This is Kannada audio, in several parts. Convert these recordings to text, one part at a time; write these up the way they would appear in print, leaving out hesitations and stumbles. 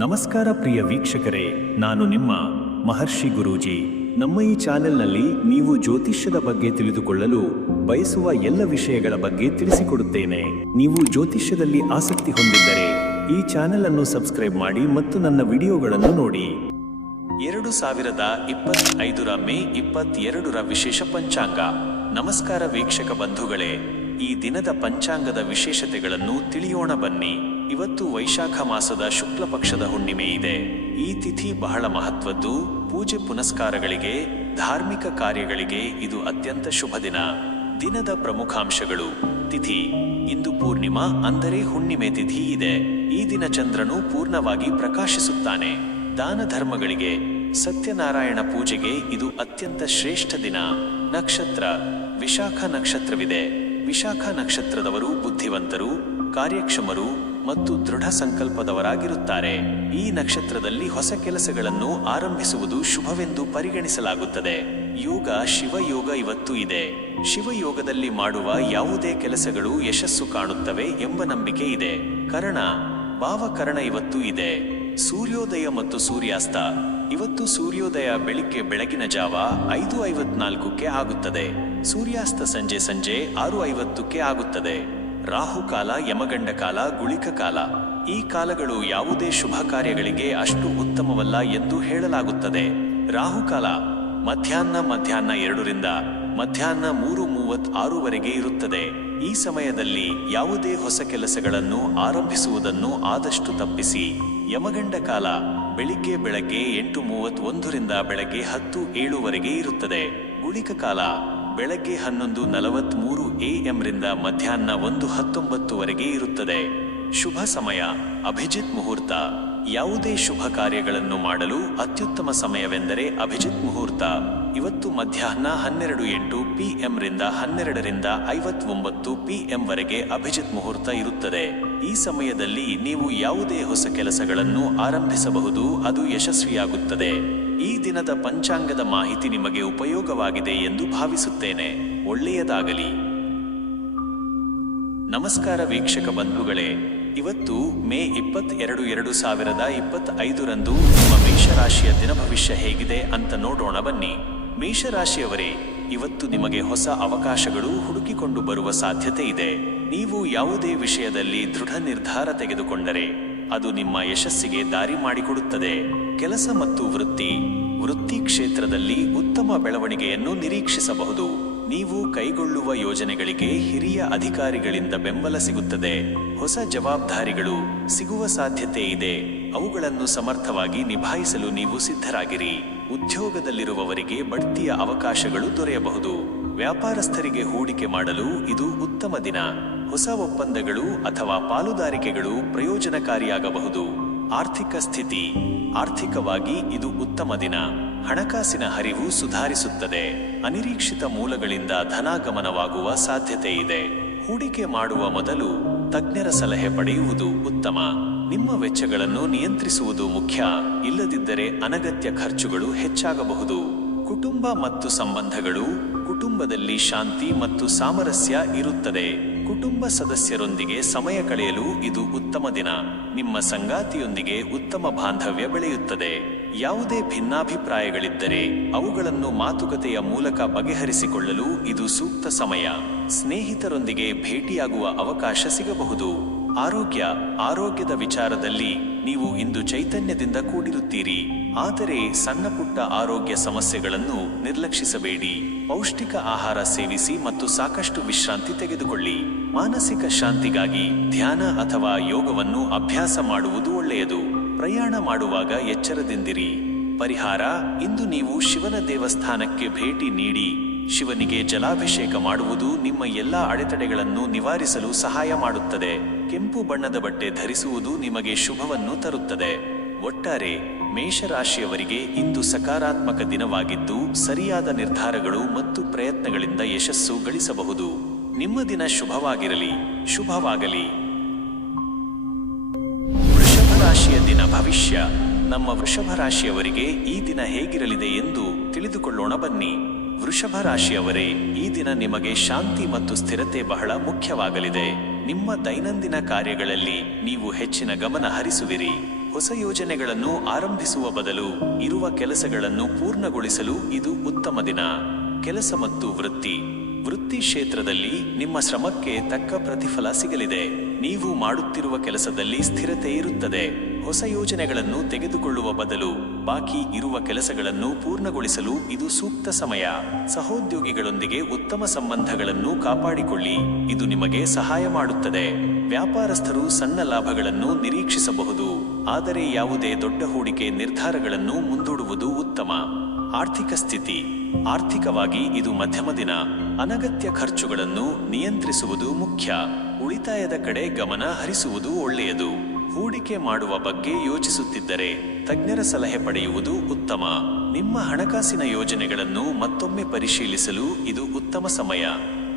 ನಮಸ್ಕಾರ ಪ್ರಿಯ ವೀಕ್ಷಕರೇ, ನಾನು ನಿಮ್ಮ ಮಹರ್ಷಿ ಗುರೂಜಿ. ನಮ್ಮ ಈ ಚಾನೆಲ್ನಲ್ಲಿ ನೀವು ಜ್ಯೋತಿಷ್ಯದ ಬಗ್ಗೆ ತಿಳಿದುಕೊಳ್ಳಲು ಬಯಸುವ ಎಲ್ಲ ವಿಷಯಗಳ ಬಗ್ಗೆ ತಿಳಿಸಿಕೊಡುತ್ತೇನೆ. ನೀವು ಜ್ಯೋತಿಷ್ಯದಲ್ಲಿ ಆಸಕ್ತಿ ಹೊಂದಿದ್ದರೆ ಈ ಚಾನೆಲ್ ಅನ್ನು ಸಬ್ಸ್ಕ್ರೈಬ್ ಮಾಡಿ ಮತ್ತು ನನ್ನ ವಿಡಿಯೋಗಳನ್ನು ನೋಡಿ. 2025 ಮೇ 22 ವಿಶೇಷ ಪಂಚಾಂಗ. ನಮಸ್ಕಾರ ವೀಕ್ಷಕ ಬಂಧುಗಳೇ, ಈ ದಿನದ ಪಂಚಾಂಗದ ವಿಶೇಷತೆಗಳನ್ನು ತಿಳಿಯೋಣ ಬನ್ನಿ. ಇವತ್ತು ವೈಶಾಖ ಮಾಸದ ಶುಕ್ಲ ಪಕ್ಷದ ಹುಣ್ಣಿಮೆ ಇದೆ. ಈ ತಿಥಿ ಬಹಳ ಮಹತ್ವದ್ದು. ಪೂಜೆ ಪುನಸ್ಕಾರಗಳಿಗೆ, ಧಾರ್ಮಿಕ ಕಾರ್ಯಗಳಿಗೆ ಇದು ಅತ್ಯಂತ ಶುಭ ದಿನ. ದಿನದ ಪ್ರಮುಖಾಂಶಗಳು. ತಿಥಿ ಇಂದು ಪೂರ್ಣಿಮಾ ಅಂದರೆ ಹುಣ್ಣಿಮೆ ತಿಥಿ ಇದೆ. ಈ ದಿನ ಚಂದ್ರನು ಪೂರ್ಣವಾಗಿ ಪ್ರಕಾಶಿಸುತ್ತಾನೆ. ದಾನ ಧರ್ಮಗಳಿಗೆ, ಸತ್ಯನಾರಾಯಣ ಪೂಜೆಗೆ ಇದು ಅತ್ಯಂತ ಶ್ರೇಷ್ಠ ದಿನ. ನಕ್ಷತ್ರ ವಿಶಾಖ ನಕ್ಷತ್ರವಿದೆ. ವಿಶಾಖ ನಕ್ಷತ್ರದವರು ಬುದ್ಧಿವಂತರು, ಕಾರ್ಯಕ್ಷಮರು ಮತ್ತು ದೃಢ ಸಂಕಲ್ಪದವರಾಗಿರುತ್ತಾರೆ. ಈ ನಕ್ಷತ್ರದಲ್ಲಿ ಹೊಸ ಕೆಲಸಗಳನ್ನು ಆರಂಭಿಸುವುದು ಶುಭವೆಂದು ಪರಿಗಣಿಸಲಾಗುತ್ತದೆ. ಯೋಗ ಶಿವಯೋಗ ಇವತ್ತು ಇದೆ. ಶಿವಯೋಗದಲ್ಲಿ ಮಾಡುವ ಯಾವುದೇ ಕೆಲಸಗಳು ಯಶಸ್ಸು ಕಾಣುತ್ತವೆ ಎಂಬ ನಂಬಿಕೆ ಇದೆ. ಕರಣ ಭಾವಕರಣ ಇವತ್ತು ಇದೆ. ಸೂರ್ಯೋದಯ ಮತ್ತು ಸೂರ್ಯಾಸ್ತ. ಇವತ್ತು ಸೂರ್ಯೋದಯ ಬೆಳಗಿನ ಜಾವ 5:54 ಆಗುತ್ತದೆ. ಸೂರ್ಯಾಸ್ತ ಸಂಜೆ 6:50 ಆಗುತ್ತದೆ. ರಾಹುಕಾಲ, ಯಮಗಂಡ ಕಾಲ, ಗುಳಿಕ ಕಾಲ. ಈ ಕಾಲಗಳು ಯಾವುದೇ ಶುಭ ಕಾರ್ಯಗಳಿಗೆ ಅಷ್ಟು ಉತ್ತಮವಲ್ಲ ಎಂದು ಹೇಳಲಾಗುತ್ತದೆ. ರಾಹುಕಾಲ ಮಧ್ಯಾಹ್ನ 2ರಿಂದ ಮಧ್ಯಾಹ್ನ 3:36 ಇರುತ್ತದೆ. ಈ ಸಮಯದಲ್ಲಿ ಯಾವುದೇ ಹೊಸ ಕೆಲಸಗಳನ್ನು ಆರಂಭಿಸುವುದನ್ನು ಆದಷ್ಟು ತಪ್ಪಿಸಿ. ಯಮಗಂಡ ಕಾಲ ಬೆಳಗ್ಗೆ 8:31ರಿಂದ ಬೆಳಗ್ಗೆ 10:07 ಇರುತ್ತದೆ. ಗುಳಿಕ ಕಾಲ ಬೆಳಗ್ಗೆ 11:43 AM ರಿಂದ ಮಧ್ಯಾಹ್ನ 1:19 ಇರುತ್ತದೆ. ಶುಭ ಸಮಯ ಅಭಿಜಿತ್ ಮುಹೂರ್ತ. ಯಾವುದೇ ಶುಭ ಕಾರ್ಯಗಳನ್ನು ಮಾಡಲು ಅತ್ಯುತ್ತಮ ಸಮಯವೆಂದರೆ ಅಭಿಜಿತ್ ಮುಹೂರ್ತ. ಇವತ್ತು ಮಧ್ಯಾಹ್ನ 12:08 PM ರಿಂದ 12:59 PM ವರೆಗೆ ಅಭಿಜಿತ್ ಮುಹೂರ್ತ ಇರುತ್ತದೆ. ಈ ಸಮಯದಲ್ಲಿ ನೀವು ಯಾವುದೇ ಹೊಸ ಕೆಲಸಗಳನ್ನು ಆರಂಭಿಸಬಹುದು, ಅದು ಯಶಸ್ವಿಯಾಗುತ್ತದೆ. ಈ ದಿನದ ಪಂಚಾಂಗದ ಮಾಹಿತಿ ನಿಮಗೆ ಉಪಯೋಗವಾಗಿದೆ ಎಂದು ಭಾವಿಸುತ್ತೇನೆ. ಒಳ್ಳೆಯದಾಗಲಿ. ನಮಸ್ಕಾರ ವೀಕ್ಷಕ ಬಂಧುಗಳೇ, ಇವತ್ತು ಮೇ 22, 2025 ನಿಮ್ಮ ಮೇಷರಾಶಿಯ ದಿನ ಭವಿಷ್ಯ ಹೇಗಿದೆ ಅಂತ ನೋಡೋಣ ಬನ್ನಿ. ಮೇಷರಾಶಿಯವರೇ, ಇವತ್ತು ನಿಮಗೆ ಹೊಸ ಅವಕಾಶಗಳು ಹುಡುಕಿಕೊಂಡು ಬರುವ ಸಾಧ್ಯತೆ ಇದೆ. ನೀವು ಯಾವುದೇ ವಿಷಯದಲ್ಲಿ ದೃಢ ನಿರ್ಧಾರ ತೆಗೆದುಕೊಂಡರೆ ಅದು ನಿಮ್ಮ ಯಶಸ್ಸಿಗೆ ದಾರಿ ಮಾಡಿಕೊಡುತ್ತದೆ. ಕೆಲಸ ಮತ್ತು ವೃತ್ತಿ ಕ್ಷೇತ್ರದಲ್ಲಿ ಉತ್ತಮ ಬೆಳವಣಿಗೆಯನ್ನು ನಿರೀಕ್ಷಿಸಬಹುದು. ನೀವು ಕೈಗೊಳ್ಳುವ ಯೋಜನೆಗಳಿಗೆ ಹಿರಿಯ ಅಧಿಕಾರಿಗಳಿಂದ ಬೆಂಬಲ ಸಿಗುತ್ತದೆ. ಹೊಸ ಜವಾಬ್ದಾರಿಗಳು ಸಿಗುವ ಸಾಧ್ಯತೆ ಇದೆ. ಅವುಗಳನ್ನು ಸಮರ್ಥವಾಗಿ ನಿಭಾಯಿಸಲು ನೀವು ಸಿದ್ಧರಾಗಿರಿ. ಉದ್ಯೋಗದಲ್ಲಿರುವವರಿಗೆ ಬಡ್ತಿಯ ಅವಕಾಶಗಳು ದೊರೆಯಬಹುದು. ವ್ಯಾಪಾರಸ್ಥರಿಗೆ ಹೂಡಿಕೆ ಮಾಡಲು ಇದು ಉತ್ತಮ ದಿನ. ಹೊಸ ಒಪ್ಪಂದಗಳು ಅಥವಾ ಪಾಲುದಾರಿಕೆಗಳು ಪ್ರಯೋಜನಕಾರಿಯಾಗಬಹುದು. ಆರ್ಥಿಕ ಸ್ಥಿತಿ. ಆರ್ಥಿಕವಾಗಿ ಇದು ಉತ್ತಮ ದಿನ. ಹಣಕಾಸಿನ ಹರಿವು ಸುಧಾರಿಸುತ್ತದೆ. ಅನಿರೀಕ್ಷಿತ ಮೂಲಗಳಿಂದ ಧನಾಗಮನವಾಗುವ ಸಾಧ್ಯತೆ ಇದೆ. ಹೂಡಿಕೆ ಮಾಡುವ ಮೊದಲು ತಜ್ಞರ ಸಲಹೆ ಪಡೆಯುವುದು ಉತ್ತಮ. ನಿಮ್ಮ ವೆಚ್ಚಗಳನ್ನು ನಿಯಂತ್ರಿಸುವುದು ಮುಖ್ಯ, ಇಲ್ಲದಿದ್ದರೆ ಅನಗತ್ಯ ಖರ್ಚುಗಳು ಹೆಚ್ಚಾಗಬಹುದು. ಕುಟುಂಬ ಮತ್ತು ಸಂಬಂಧಗಳು. ಕುಟುಂಬದಲ್ಲಿ ಶಾಂತಿ ಮತ್ತು ಸಾಮರಸ್ಯ ಇರುತ್ತದೆ. ಕುಟುಂಬ ಸದಸ್ಯರೊಂದಿಗೆ ಸಮಯ ಕಳೆಯಲು ಇದು ಉತ್ತಮ ದಿನ. ನಿಮ್ಮ ಸಂಗಾತಿಯೊಂದಿಗೆ ಉತ್ತಮ ಬಾಂಧವ್ಯ ಬೆಳೆಯುತ್ತದೆ. ಯಾವುದೇ ಭಿನ್ನಾಭಿಪ್ರಾಯಗಳಿದ್ದರೆ ಅವುಗಳನ್ನು ಮಾತುಕತೆಯ ಮೂಲಕ ಬಗೆಹರಿಸಿಕೊಳ್ಳಲು ಇದು ಸೂಕ್ತ ಸಮಯ. ಸ್ನೇಹಿತರೊಂದಿಗೆ ಭೇಟಿಯಾಗುವ ಅವಕಾಶ ಸಿಗಬಹುದು. ಆರೋಗ್ಯದ ವಿಚಾರದಲ್ಲಿ ನೀವು ಇಂದು ಚೈತನ್ಯದಿಂದ ಕೂಡಿರುತ್ತೀರಿ. ಆದರೆ ಸಣ್ಣ ಪುಟ್ಟ ಆರೋಗ್ಯ ಸಮಸ್ಯೆಗಳನ್ನು ನಿರ್ಲಕ್ಷಿಸಬೇಡಿ. ಪೌಷ್ಟಿಕ ಆಹಾರ ಸೇವಿಸಿ ಮತ್ತು ಸಾಕಷ್ಟು ವಿಶ್ರಾಂತಿ ತೆಗೆದುಕೊಳ್ಳಿ. ಮಾನಸಿಕ ಶಾಂತಿಗಾಗಿ ಧ್ಯಾನ ಅಥವಾ ಯೋಗವನ್ನು ಅಭ್ಯಾಸ ಮಾಡುವುದು ಒಳ್ಳೆಯದು. ಪ್ರಯಾಣ ಮಾಡುವಾಗ ಎಚ್ಚರದಿಂದಿರಿ. ಪರಿಹಾರ: ಇಂದು ನೀವು ಶಿವನ ದೇವಸ್ಥಾನಕ್ಕೆ ಭೇಟಿ ನೀಡಿ ಶಿವನಿಗೆ ಜಲಾಭಿಷೇಕ ಮಾಡುವುದು ನಿಮ್ಮ ಎಲ್ಲಾ ಅಡೆತಡೆಗಳನ್ನು ನಿವಾರಿಸಲು ಸಹಾಯ ಮಾಡುತ್ತದೆ. ಕೆಂಪು ಬಣ್ಣದ ಬಟ್ಟೆ ಧರಿಸುವುದು ನಿಮಗೆ ಶುಭವನ್ನು ತರುತ್ತದೆ. ಒಟ್ಟಾರೆ ಮೇಷರಾಶಿಯವರಿಗೆ ಇಂದು ಸಕಾರಾತ್ಮಕ ದಿನವಾಗಿದ್ದು, ಸರಿಯಾದ ನಿರ್ಧಾರಗಳು ಮತ್ತು ಪ್ರಯತ್ನಗಳಿಂದ ಯಶಸ್ಸು ಗಳಿಸಬಹುದು. ನಿಮ್ಮ ದಿನ ಶುಭವಾಗಿರಲಿ. ಶುಭವಾಗಲಿ. ವೃಷಭ ರಾಶಿಯ ದಿನ ಭವಿಷ್ಯ. ನಮ್ಮ ವೃಷಭ ರಾಶಿಯವರಿಗೆ ಈ ದಿನ ಹೇಗಿರಲಿದೆ ಎಂದು ತಿಳಿದುಕೊಳ್ಳೋಣ ಬನ್ನಿ. ವೃಷಭ ರಾಶಿಯವರೇ, ಈ ದಿನ ನಿಮಗೆ ಶಾಂತಿ ಮತ್ತು ಸ್ಥಿರತೆ ಬಹಳ ಮುಖ್ಯವಾಗಲಿದೆ. ನಿಮ್ಮ ದೈನಂದಿನ ಕಾರ್ಯಗಳಲ್ಲಿ ನೀವು ಹೆಚ್ಚಿನ ಗಮನ ಹರಿಸುವಿರಿ. ಹೊಸ ಯೋಜನೆಗಳನ್ನು ಆರಂಭಿಸುವ ಬದಲು ಇರುವ ಕೆಲಸಗಳನ್ನು ಪೂರ್ಣಗೊಳಿಸಲು ಇದು ಉತ್ತಮ ದಿನ. ಕೆಲಸ ಮತ್ತು ವೃತ್ತಿ ಕ್ಷೇತ್ರದಲ್ಲಿ ನಿಮ್ಮ ಶ್ರಮಕ್ಕೆ ತಕ್ಕ ಪ್ರತಿಫಲ ಸಿಗಲಿದೆ. ನೀವು ಮಾಡುತ್ತಿರುವ ಕೆಲಸದಲ್ಲಿ ಸ್ಥಿರತೆ ಇರುತ್ತದೆ. ಹೊಸ ಯೋಜನೆಗಳನ್ನು ತೆಗೆದುಕೊಳ್ಳುವ ಬದಲು ಬಾಕಿ ಇರುವ ಕೆಲಸಗಳನ್ನು ಪೂರ್ಣಗೊಳಿಸಲು ಇದು ಸೂಕ್ತ ಸಮಯ. ಸಹೋದ್ಯೋಗಿಗಳೊಂದಿಗೆ ಉತ್ತಮ ಸಂಬಂಧಗಳನ್ನು ಕಾಪಾಡಿಕೊಳ್ಳಿ, ಇದು ನಿಮಗೆ ಸಹಾಯ ಮಾಡುತ್ತದೆ. ವ್ಯಾಪಾರಸ್ಥರು ಸಣ್ಣ ಲಾಭಗಳನ್ನು ನಿರೀಕ್ಷಿಸಬಹುದು, ಆದರೆ ಯಾವುದೇ ದೊಡ್ಡ ಹೂಡಿಕೆ ನಿರ್ಧಾರಗಳನ್ನು ಮುಂದೂಡುವುದು ಉತ್ತಮ. ಆರ್ಥಿಕ ಸ್ಥಿತಿ. ಆರ್ಥಿಕವಾಗಿ ಇದು ಮಧ್ಯಮ ದಿನ. ಅನಗತ್ಯ ಖರ್ಚುಗಳನ್ನು ನಿಯಂತ್ರಿಸುವುದು ಮುಖ್ಯ. ಉಳಿತಾಯದ ಕಡೆ ಗಮನ ಹರಿಸುವುದು ಒಳ್ಳೆಯದು. ಹೂಡಿಕೆ ಮಾಡುವ ಬಗ್ಗೆ ಯೋಚಿಸುತ್ತಿದ್ದರೆ ತಜ್ಞರ ಸಲಹೆ ಪಡೆಯುವುದು ಉತ್ತಮ. ನಿಮ್ಮ ಹಣಕಾಸಿನ ಯೋಜನೆಗಳನ್ನು ಮತ್ತೊಮ್ಮೆ ಪರಿಶೀಲಿಸಲು ಇದು ಉತ್ತಮ ಸಮಯ.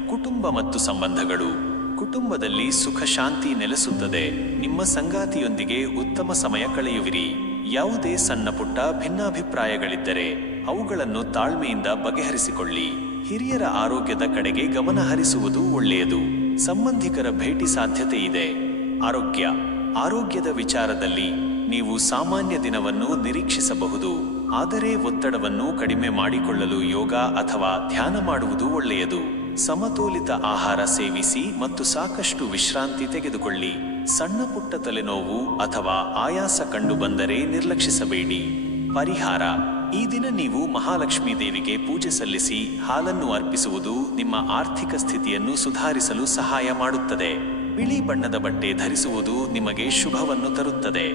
ಕುಟುಂಬ ಮತ್ತು ಸಂಬಂಧಗಳು. ಕುಟುಂಬದಲ್ಲಿ ಸುಖ ಶಾಂತಿ ನೆಲೆಸುತ್ತದೆ. ನಿಮ್ಮ ಸಂಗಾತಿಯೊಂದಿಗೆ ಉತ್ತಮ ಸಮಯ ಕಳೆಯುವಿರಿ. ಯಾವುದೇ ಸಣ್ಣ ಪುಟ್ಟ ಭಿನ್ನಾಭಿಪ್ರಾಯಗಳಿದ್ದರೆ ಅವುಗಳನ್ನು ತಾಳ್ಮೆಯಿಂದ ಬಗೆಹರಿಸಿಕೊಳ್ಳಿ. ಹಿರಿಯರ ಆರೋಗ್ಯದ ಕಡೆಗೆ ಗಮನ ಹರಿಸುವುದು ಒಳ್ಳೆಯದು. ಸಂಬಂಧಿಕರ ಭೇಟಿ ಸಾಧ್ಯತೆ ಇದೆ. ಆರೋಗ್ಯದ ವಿಚಾರದಲ್ಲಿ ನೀವು ಸಾಮಾನ್ಯ ದಿನವನ್ನು ನಿರೀಕ್ಷಿಸಬಹುದು, ಆದರೆ ಒತ್ತಡವನ್ನು ಕಡಿಮೆ ಮಾಡಿಕೊಳ್ಳಲು ಯೋಗ ಅಥವಾ ಧ್ಯಾನ ಮಾಡುವುದು ಒಳ್ಳೆಯದು. ಸಮತೋಲಿತ ಆಹಾರ ಸೇವಿಸಿ ಮತ್ತು ಸಾಕಷ್ಟು ವಿಶ್ರಾಂತಿ ತೆಗೆದುಕೊಳ್ಳಿ. ಸಣ್ಣ ಪುಟ್ಟ ತಲೆನೋವು ಅಥವಾ ಆಯಾಸ ಕಂಡುಬಂದರೆ ನಿರ್ಲಕ್ಷಿಸಬೇಡಿ. ಪರಿಹಾರ. ಈ ದಿನ ನೀವು ಮಹಾಲಕ್ಷ್ಮೀ ದೇವಿಗೆ ಪೂಜೆ ಸಲ್ಲಿಸಿ ಹಾಲನ್ನು ಅರ್ಪಿಸುವುದು ನಿಮ್ಮ ಆರ್ಥಿಕ ಸ್ಥಿತಿಯನ್ನು ಸುಧಾರಿಸಲು ಸಹಾಯ ಮಾಡುತ್ತದೆ. ಬಿಳಿ ಬಣ್ಣದ ಬಟ್ಟೆ ಧರಿಸುವುದು ನಿಮಗೆ ಶುಭವನ್ನು ತರುತ್ತದೆ.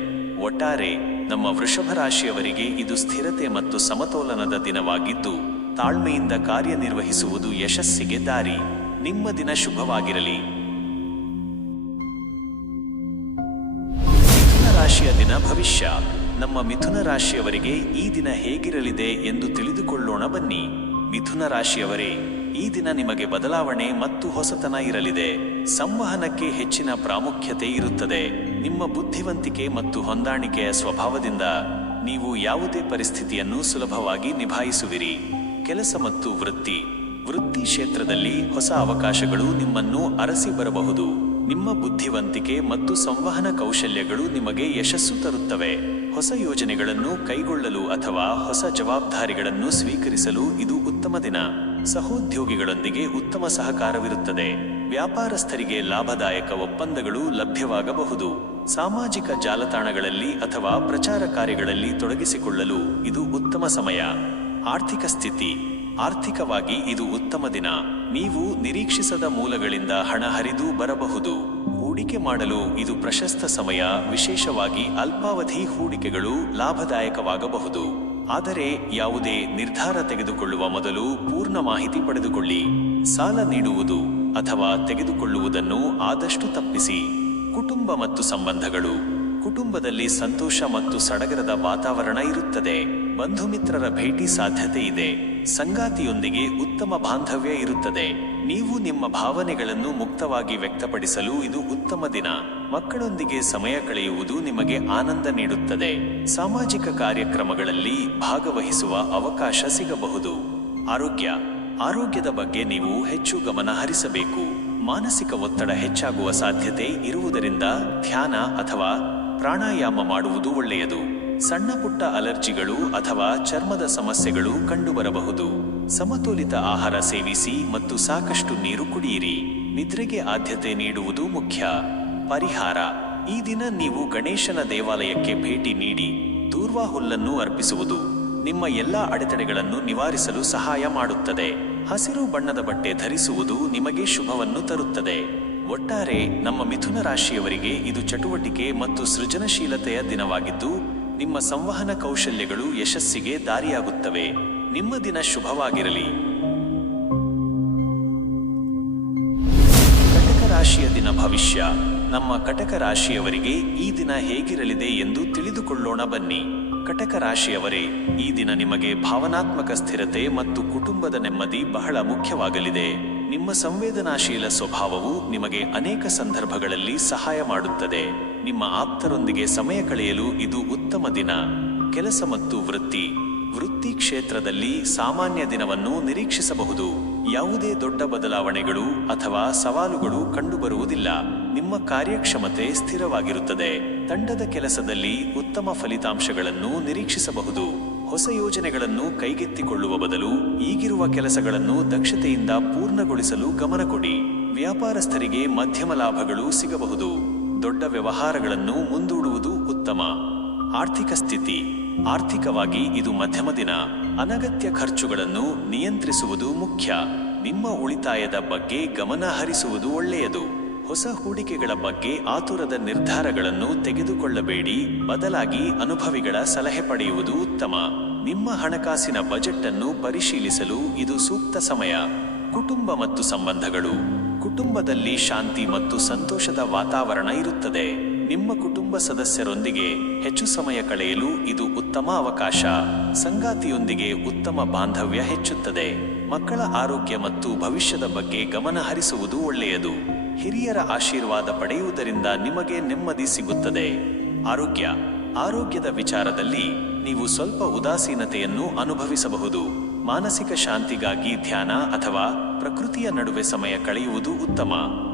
ಒಟ್ಟಾರೆ ನಮ್ಮ ವೃಷಭ ರಾಶಿಯವರಿಗೆ ಇದು ಸ್ಥಿರತೆ ಮತ್ತು ಸಮತೋಲನದ ದಿನವಾಗಿದ್ದು, ತಾಳ್ಮೆಯಿಂದ ಕಾರ್ಯನಿರ್ವಹಿಸುವುದು ಯಶಸ್ಸಿಗೆ ದಾರಿ. ನಿಮ್ಮ ದಿನ ಶುಭವಾಗಿರಲಿ. ಮಿಥುನ ರಾಶಿಯ ದಿನ ಭವಿಷ್ಯ. ನಮ್ಮ ಮಿಥುನ ರಾಶಿಯವರಿಗೆ ಈ ದಿನ ಹೇಗಿರಲಿದೆ ಎಂದು ತಿಳಿದುಕೊಳ್ಳೋಣ ಬನ್ನಿ. ಮಿಥುನ ರಾಶಿಯವರೇ, ಈ ದಿನ ನಿಮಗೆ ಬದಲಾವಣೆ ಮತ್ತು ಹೊಸತನ ಇರಲಿದೆ. ಸಂವಹನಕ್ಕೆ ಹೆಚ್ಚಿನ ಪ್ರಾಮುಖ್ಯತೆ ಇರುತ್ತದೆ. ನಿಮ್ಮ ಬುದ್ಧಿವಂತಿಕೆ ಮತ್ತು ಹೊಂದಾಣಿಕೆಯ ಸ್ವಭಾವದಿಂದ ನೀವು ಯಾವುದೇ ಪರಿಸ್ಥಿತಿಯನ್ನು ಸುಲಭವಾಗಿ ನಿಭಾಯಿಸುವಿರಿ. ಕೆಲಸ ಮತ್ತು ವೃತ್ತಿ ಕ್ಷೇತ್ರದಲ್ಲಿ ಹೊಸ ಅವಕಾಶಗಳು ನಿಮ್ಮನ್ನು ಅರಸಿ ಬರಬಹುದು. ನಿಮ್ಮ ಬುದ್ಧಿವಂತಿಕೆ ಮತ್ತು ಸಂವಹನ ಕೌಶಲ್ಯಗಳು ನಿಮಗೆ ಯಶಸ್ಸು ತರುತ್ತವೆ. ಹೊಸ ಯೋಜನೆಗಳನ್ನು ಕೈಗೊಳ್ಳಲು ಅಥವಾ ಹೊಸ ಜವಾಬ್ದಾರಿಗಳನ್ನು ಸ್ವೀಕರಿಸಲು ಇದು ಉತ್ತಮ ದಿನ. ಸಹೋದ್ಯೋಗಿಗಳೊಂದಿಗೆ ಉತ್ತಮ ಸಹಕಾರವಿರುತ್ತದೆ. ವ್ಯಾಪಾರಸ್ಥರಿಗೆ ಲಾಭದಾಯಕ ಒಪ್ಪಂದಗಳು ಲಭ್ಯವಾಗಬಹುದು. ಸಾಮಾಜಿಕ ಜಾಲತಾಣಗಳಲ್ಲಿ ಅಥವಾ ಪ್ರಚಾರ ಕಾರ್ಯಗಳಲ್ಲಿ ತೊಡಗಿಸಿಕೊಳ್ಳಲು ಇದು ಉತ್ತಮ ಸಮಯ. ಆರ್ಥಿಕ ಸ್ಥಿತಿ. ಆರ್ಥಿಕವಾಗಿ ಇದು ಉತ್ತಮ ದಿನ. ನೀವು ನಿರೀಕ್ಷಿಸದ ಮೂಲಗಳಿಂದ ಹಣ ಹರಿದು ಬರಬಹುದು. ಹೂಡಿಕೆ ಮಾಡಲು ಇದು ಪ್ರಶಸ್ತ ಸಮಯ. ವಿಶೇಷವಾಗಿ ಅಲ್ಪಾವಧಿ ಹೂಡಿಕೆಗಳು ಲಾಭದಾಯಕವಾಗಬಹುದು. ಆದರೆ ಯಾವುದೇ ನಿರ್ಧಾರ ತೆಗೆದುಕೊಳ್ಳುವ ಮೊದಲು ಪೂರ್ಣ ಮಾಹಿತಿ ಪಡೆದುಕೊಳ್ಳಿ. ಸಾಲ ನೀಡುವುದು ಅಥವಾ ತೆಗೆದುಕೊಳ್ಳುವುದನ್ನು ಆದಷ್ಟು ತಪ್ಪಿಸಿ. ಕುಟುಂಬ ಮತ್ತು ಸಂಬಂಧಗಳು. ಕುಟುಂಬದಲ್ಲಿ ಸಂತೋಷ ಮತ್ತು ಸಡಗರದ ವಾತಾವರಣ ಇರುತ್ತದೆ. ಬಂಧು ಮಿತ್ರರ ಭೇಟಿ ಸಾಧ್ಯತೆ ಇದೆ. ಸಂಗಾತಿಯೊಂದಿಗೆ ಉತ್ತಮ ಬಾಂಧವ್ಯ ಇರುತ್ತದೆ. ನೀವು ನಿಮ್ಮ ಭಾವನೆಗಳನ್ನು ಮುಕ್ತವಾಗಿ ವ್ಯಕ್ತಪಡಿಸಲು ಇದು ಉತ್ತಮ ದಿನ. ಮಕ್ಕಳೊಂದಿಗೆ ಸಮಯ ಕಳೆಯುವುದು ನಿಮಗೆ ಆನಂದ ನೀಡುತ್ತದೆ. ಸಾಮಾಜಿಕ ಕಾರ್ಯಕ್ರಮಗಳಲ್ಲಿ ಭಾಗವಹಿಸುವ ಅವಕಾಶ ಸಿಗಬಹುದು. ಆರೋಗ್ಯದ ಬಗ್ಗೆ ನೀವು ಹೆಚ್ಚು ಗಮನ ಹರಿಸಬೇಕು. ಮಾನಸಿಕ ಒತ್ತಡ ಹೆಚ್ಚಾಗುವ ಸಾಧ್ಯತೆ ಇರುವುದರಿಂದ ಧ್ಯಾನ ಅಥವಾ ಪ್ರಾಣಾಯಾಮ ಮಾಡುವುದು ಒಳ್ಳೆಯದು. ಸಣ್ಣ ಪುಟ್ಟ ಅಲರ್ಜಿಗಳು ಅಥವಾ ಚರ್ಮದ ಸಮಸ್ಯೆಗಳು ಕಂಡುಬರಬಹುದು. ಸಮತೋಲಿತ ಆಹಾರ ಸೇವಿಸಿ ಮತ್ತು ಸಾಕಷ್ಟು ನೀರು ಕುಡಿಯಿರಿ. ನಿದ್ರೆಗೆ ಆದ್ಯತೆ ನೀಡುವುದು ಮುಖ್ಯ. ಪರಿಹಾರ. ಈ ದಿನ ನೀವು ಗಣೇಶನ ದೇವಾಲಯಕ್ಕೆ ಭೇಟಿ ನೀಡಿ ದೂರ್ವಾ ಹುಲ್ಲನ್ನು ಅರ್ಪಿಸುವುದು ನಿಮ್ಮ ಎಲ್ಲಾ ಅಡೆತಡೆಗಳನ್ನು ನಿವಾರಿಸಲು ಸಹಾಯ ಮಾಡುತ್ತದೆ. ಹಸಿರು ಬಣ್ಣದ ಬಟ್ಟೆ ಧರಿಸುವುದು ನಿಮಗೆ ಶುಭವನ್ನು ತರುತ್ತದೆ. ಒಟ್ಟಾರೆ ನಮ್ಮ ಮಿಥುನ ರಾಶಿಯವರಿಗೆ ಇದು ಚಟುವಟಿಕೆ ಮತ್ತು ಸೃಜನಶೀಲತೆಯ ದಿನವಾಗಿದ್ದು, ನಿಮ್ಮ ಸಂವಹನ ಕೌಶಲ್ಯಗಳು ಯಶಸ್ಸಿಗೆ ದಾರಿಯಾಗುತ್ತವೆ. ನಿಮ್ಮ ದಿನ ಶುಭವಾಗಿರಲಿ. ಕಟಕ ರಾಶಿಯ ದಿನ ಭವಿಷ್ಯ. ನಮ್ಮ ಕಟಕ ರಾಶಿಯವರಿಗೆ ಈ ದಿನ ಹೇಗಿರಲಿದೆ ಎಂದು ತಿಳಿದುಕೊಳ್ಳೋಣ ಬನ್ನಿ. ಕಟಕ ರಾಶಿಯವರೇ, ಈ ದಿನ ನಿಮಗೆ ಭಾವನಾತ್ಮಕ ಸ್ಥಿರತೆ ಮತ್ತು ಕುಟುಂಬದ ನೆಮ್ಮದಿ ಬಹಳ ಮುಖ್ಯವಾಗಲಿದೆ. ನಿಮ್ಮ ಸಂವೇದನಾಶೀಲ ಸ್ವಭಾವವು ನಿಮಗೆ ಅನೇಕ ಸಂದರ್ಭಗಳಲ್ಲಿ ಸಹಾಯ ಮಾಡುತ್ತದೆ. ನಿಮ್ಮ ಆಪ್ತರೊಂದಿಗೆ ಸಮಯ ಕಳೆಯಲು ಇದು ಉತ್ತಮ ದಿನ. ಕೆಲಸ ಮತ್ತು ವೃತ್ತಿ ಕ್ಷೇತ್ರದಲ್ಲಿ ಸಾಮಾನ್ಯ ದಿನವನ್ನು ನಿರೀಕ್ಷಿಸಬಹುದು. ಯಾವುದೇ ದೊಡ್ಡ ಬದಲಾವಣೆಗಳು ಅಥವಾ ಸವಾಲುಗಳು ಕಂಡುಬರುವುದಿಲ್ಲ. ನಿಮ್ಮ ಕಾರ್ಯಕ್ಷಮತೆ ಸ್ಥಿರವಾಗಿರುತ್ತದೆ. ತಂಡದ ಕೆಲಸದಲ್ಲಿ ಉತ್ತಮ ಫಲಿತಾಂಶಗಳನ್ನು ನಿರೀಕ್ಷಿಸಬಹುದು. ಹೊಸ ಯೋಜನೆಗಳನ್ನು ಕೈಗೆತ್ತಿಕೊಳ್ಳುವ ಬದಲು ಈಗಿರುವ ಕೆಲಸಗಳನ್ನು ದಕ್ಷತೆಯಿಂದ ಪೂರ್ಣಗೊಳಿಸಲು ಗಮನ ಕೊಡಿ. ವ್ಯಾಪಾರಸ್ಥರಿಗೆ ಮಧ್ಯಮ ಲಾಭಗಳು ಸಿಗಬಹುದು. ದೊಡ್ಡ ವ್ಯವಹಾರಗಳನ್ನು ಮುಂದೂಡುವುದು ಉತ್ತಮ. ಆರ್ಥಿಕ ಸ್ಥಿತಿ. ಆರ್ಥಿಕವಾಗಿ ಇದು ಮಧ್ಯಮ ದಿನ. ಅನಗತ್ಯ ಖರ್ಚುಗಳನ್ನು ನಿಯಂತ್ರಿಸುವುದು ಮುಖ್ಯ. ನಿಮ್ಮ ಉಳಿತಾಯದ ಬಗ್ಗೆ ಗಮನ ಹರಿಸುವುದು ಒಳ್ಳೆಯದು. ಹೊಸ ಹೂಡಿಕೆಗಳ ಬಗ್ಗೆ ಆತುರದ ನಿರ್ಧಾರಗಳನ್ನು ತೆಗೆದುಕೊಳ್ಳಬೇಡಿ, ಬದಲಾಗಿ ಅನುಭವಿಗಳ ಸಲಹೆ ಪಡೆಯುವುದು ಉತ್ತಮ. ನಿಮ್ಮ ಹಣಕಾಸಿನ ಬಜೆಟ್ ಅನ್ನು ಪರಿಶೀಲಿಸಲು ಇದು ಸೂಕ್ತ ಸಮಯ. ಕುಟುಂಬ ಮತ್ತು ಸಂಬಂಧಗಳು. ಕುಟುಂಬದಲ್ಲಿ ಶಾಂತಿ ಮತ್ತು ಸಂತೋಷದ ವಾತಾವರಣ ಇರುತ್ತದೆ. ನಿಮ್ಮ ಕುಟುಂಬ ಸದಸ್ಯರೊಂದಿಗೆ ಹೆಚ್ಚು ಸಮಯ ಕಳೆಯಲು ಇದು ಉತ್ತಮ ಅವಕಾಶ. ಸಂಗಾತಿಯೊಂದಿಗೆ ಉತ್ತಮ ಬಾಂಧವ್ಯ ಹೆಚ್ಚುತ್ತದೆ. ಮಕ್ಕಳ ಆರೋಗ್ಯ ಮತ್ತು ಭವಿಷ್ಯದ ಬಗ್ಗೆ ಗಮನ ಹರಿಸುವುದು ಒಳ್ಳೆಯದು. ಹಿರಿಯರ ಆಶೀರ್ವಾದ ಪಡೆಯುವುದರಿಂದ ನಿಮಗೆ ನೆಮ್ಮದಿ ಸಿಗುತ್ತದೆ. ಆರೋಗ್ಯ. ಆರೋಗ್ಯದ ವಿಚಾರದಲ್ಲಿ ನೀವು ಸ್ವಲ್ಪ ಉದಾಸೀನತೆಯನ್ನು ಅನುಭವಿಸಬಹುದು. ಮಾನಸಿಕ ಶಾಂತಿಗಾಗಿ ಧ್ಯಾನ ಅಥವಾ ಪ್ರಕೃತಿಯ ನಡುವೆ ಸಮಯ ಕಳೆಯುವುದು ಉತ್ತಮ.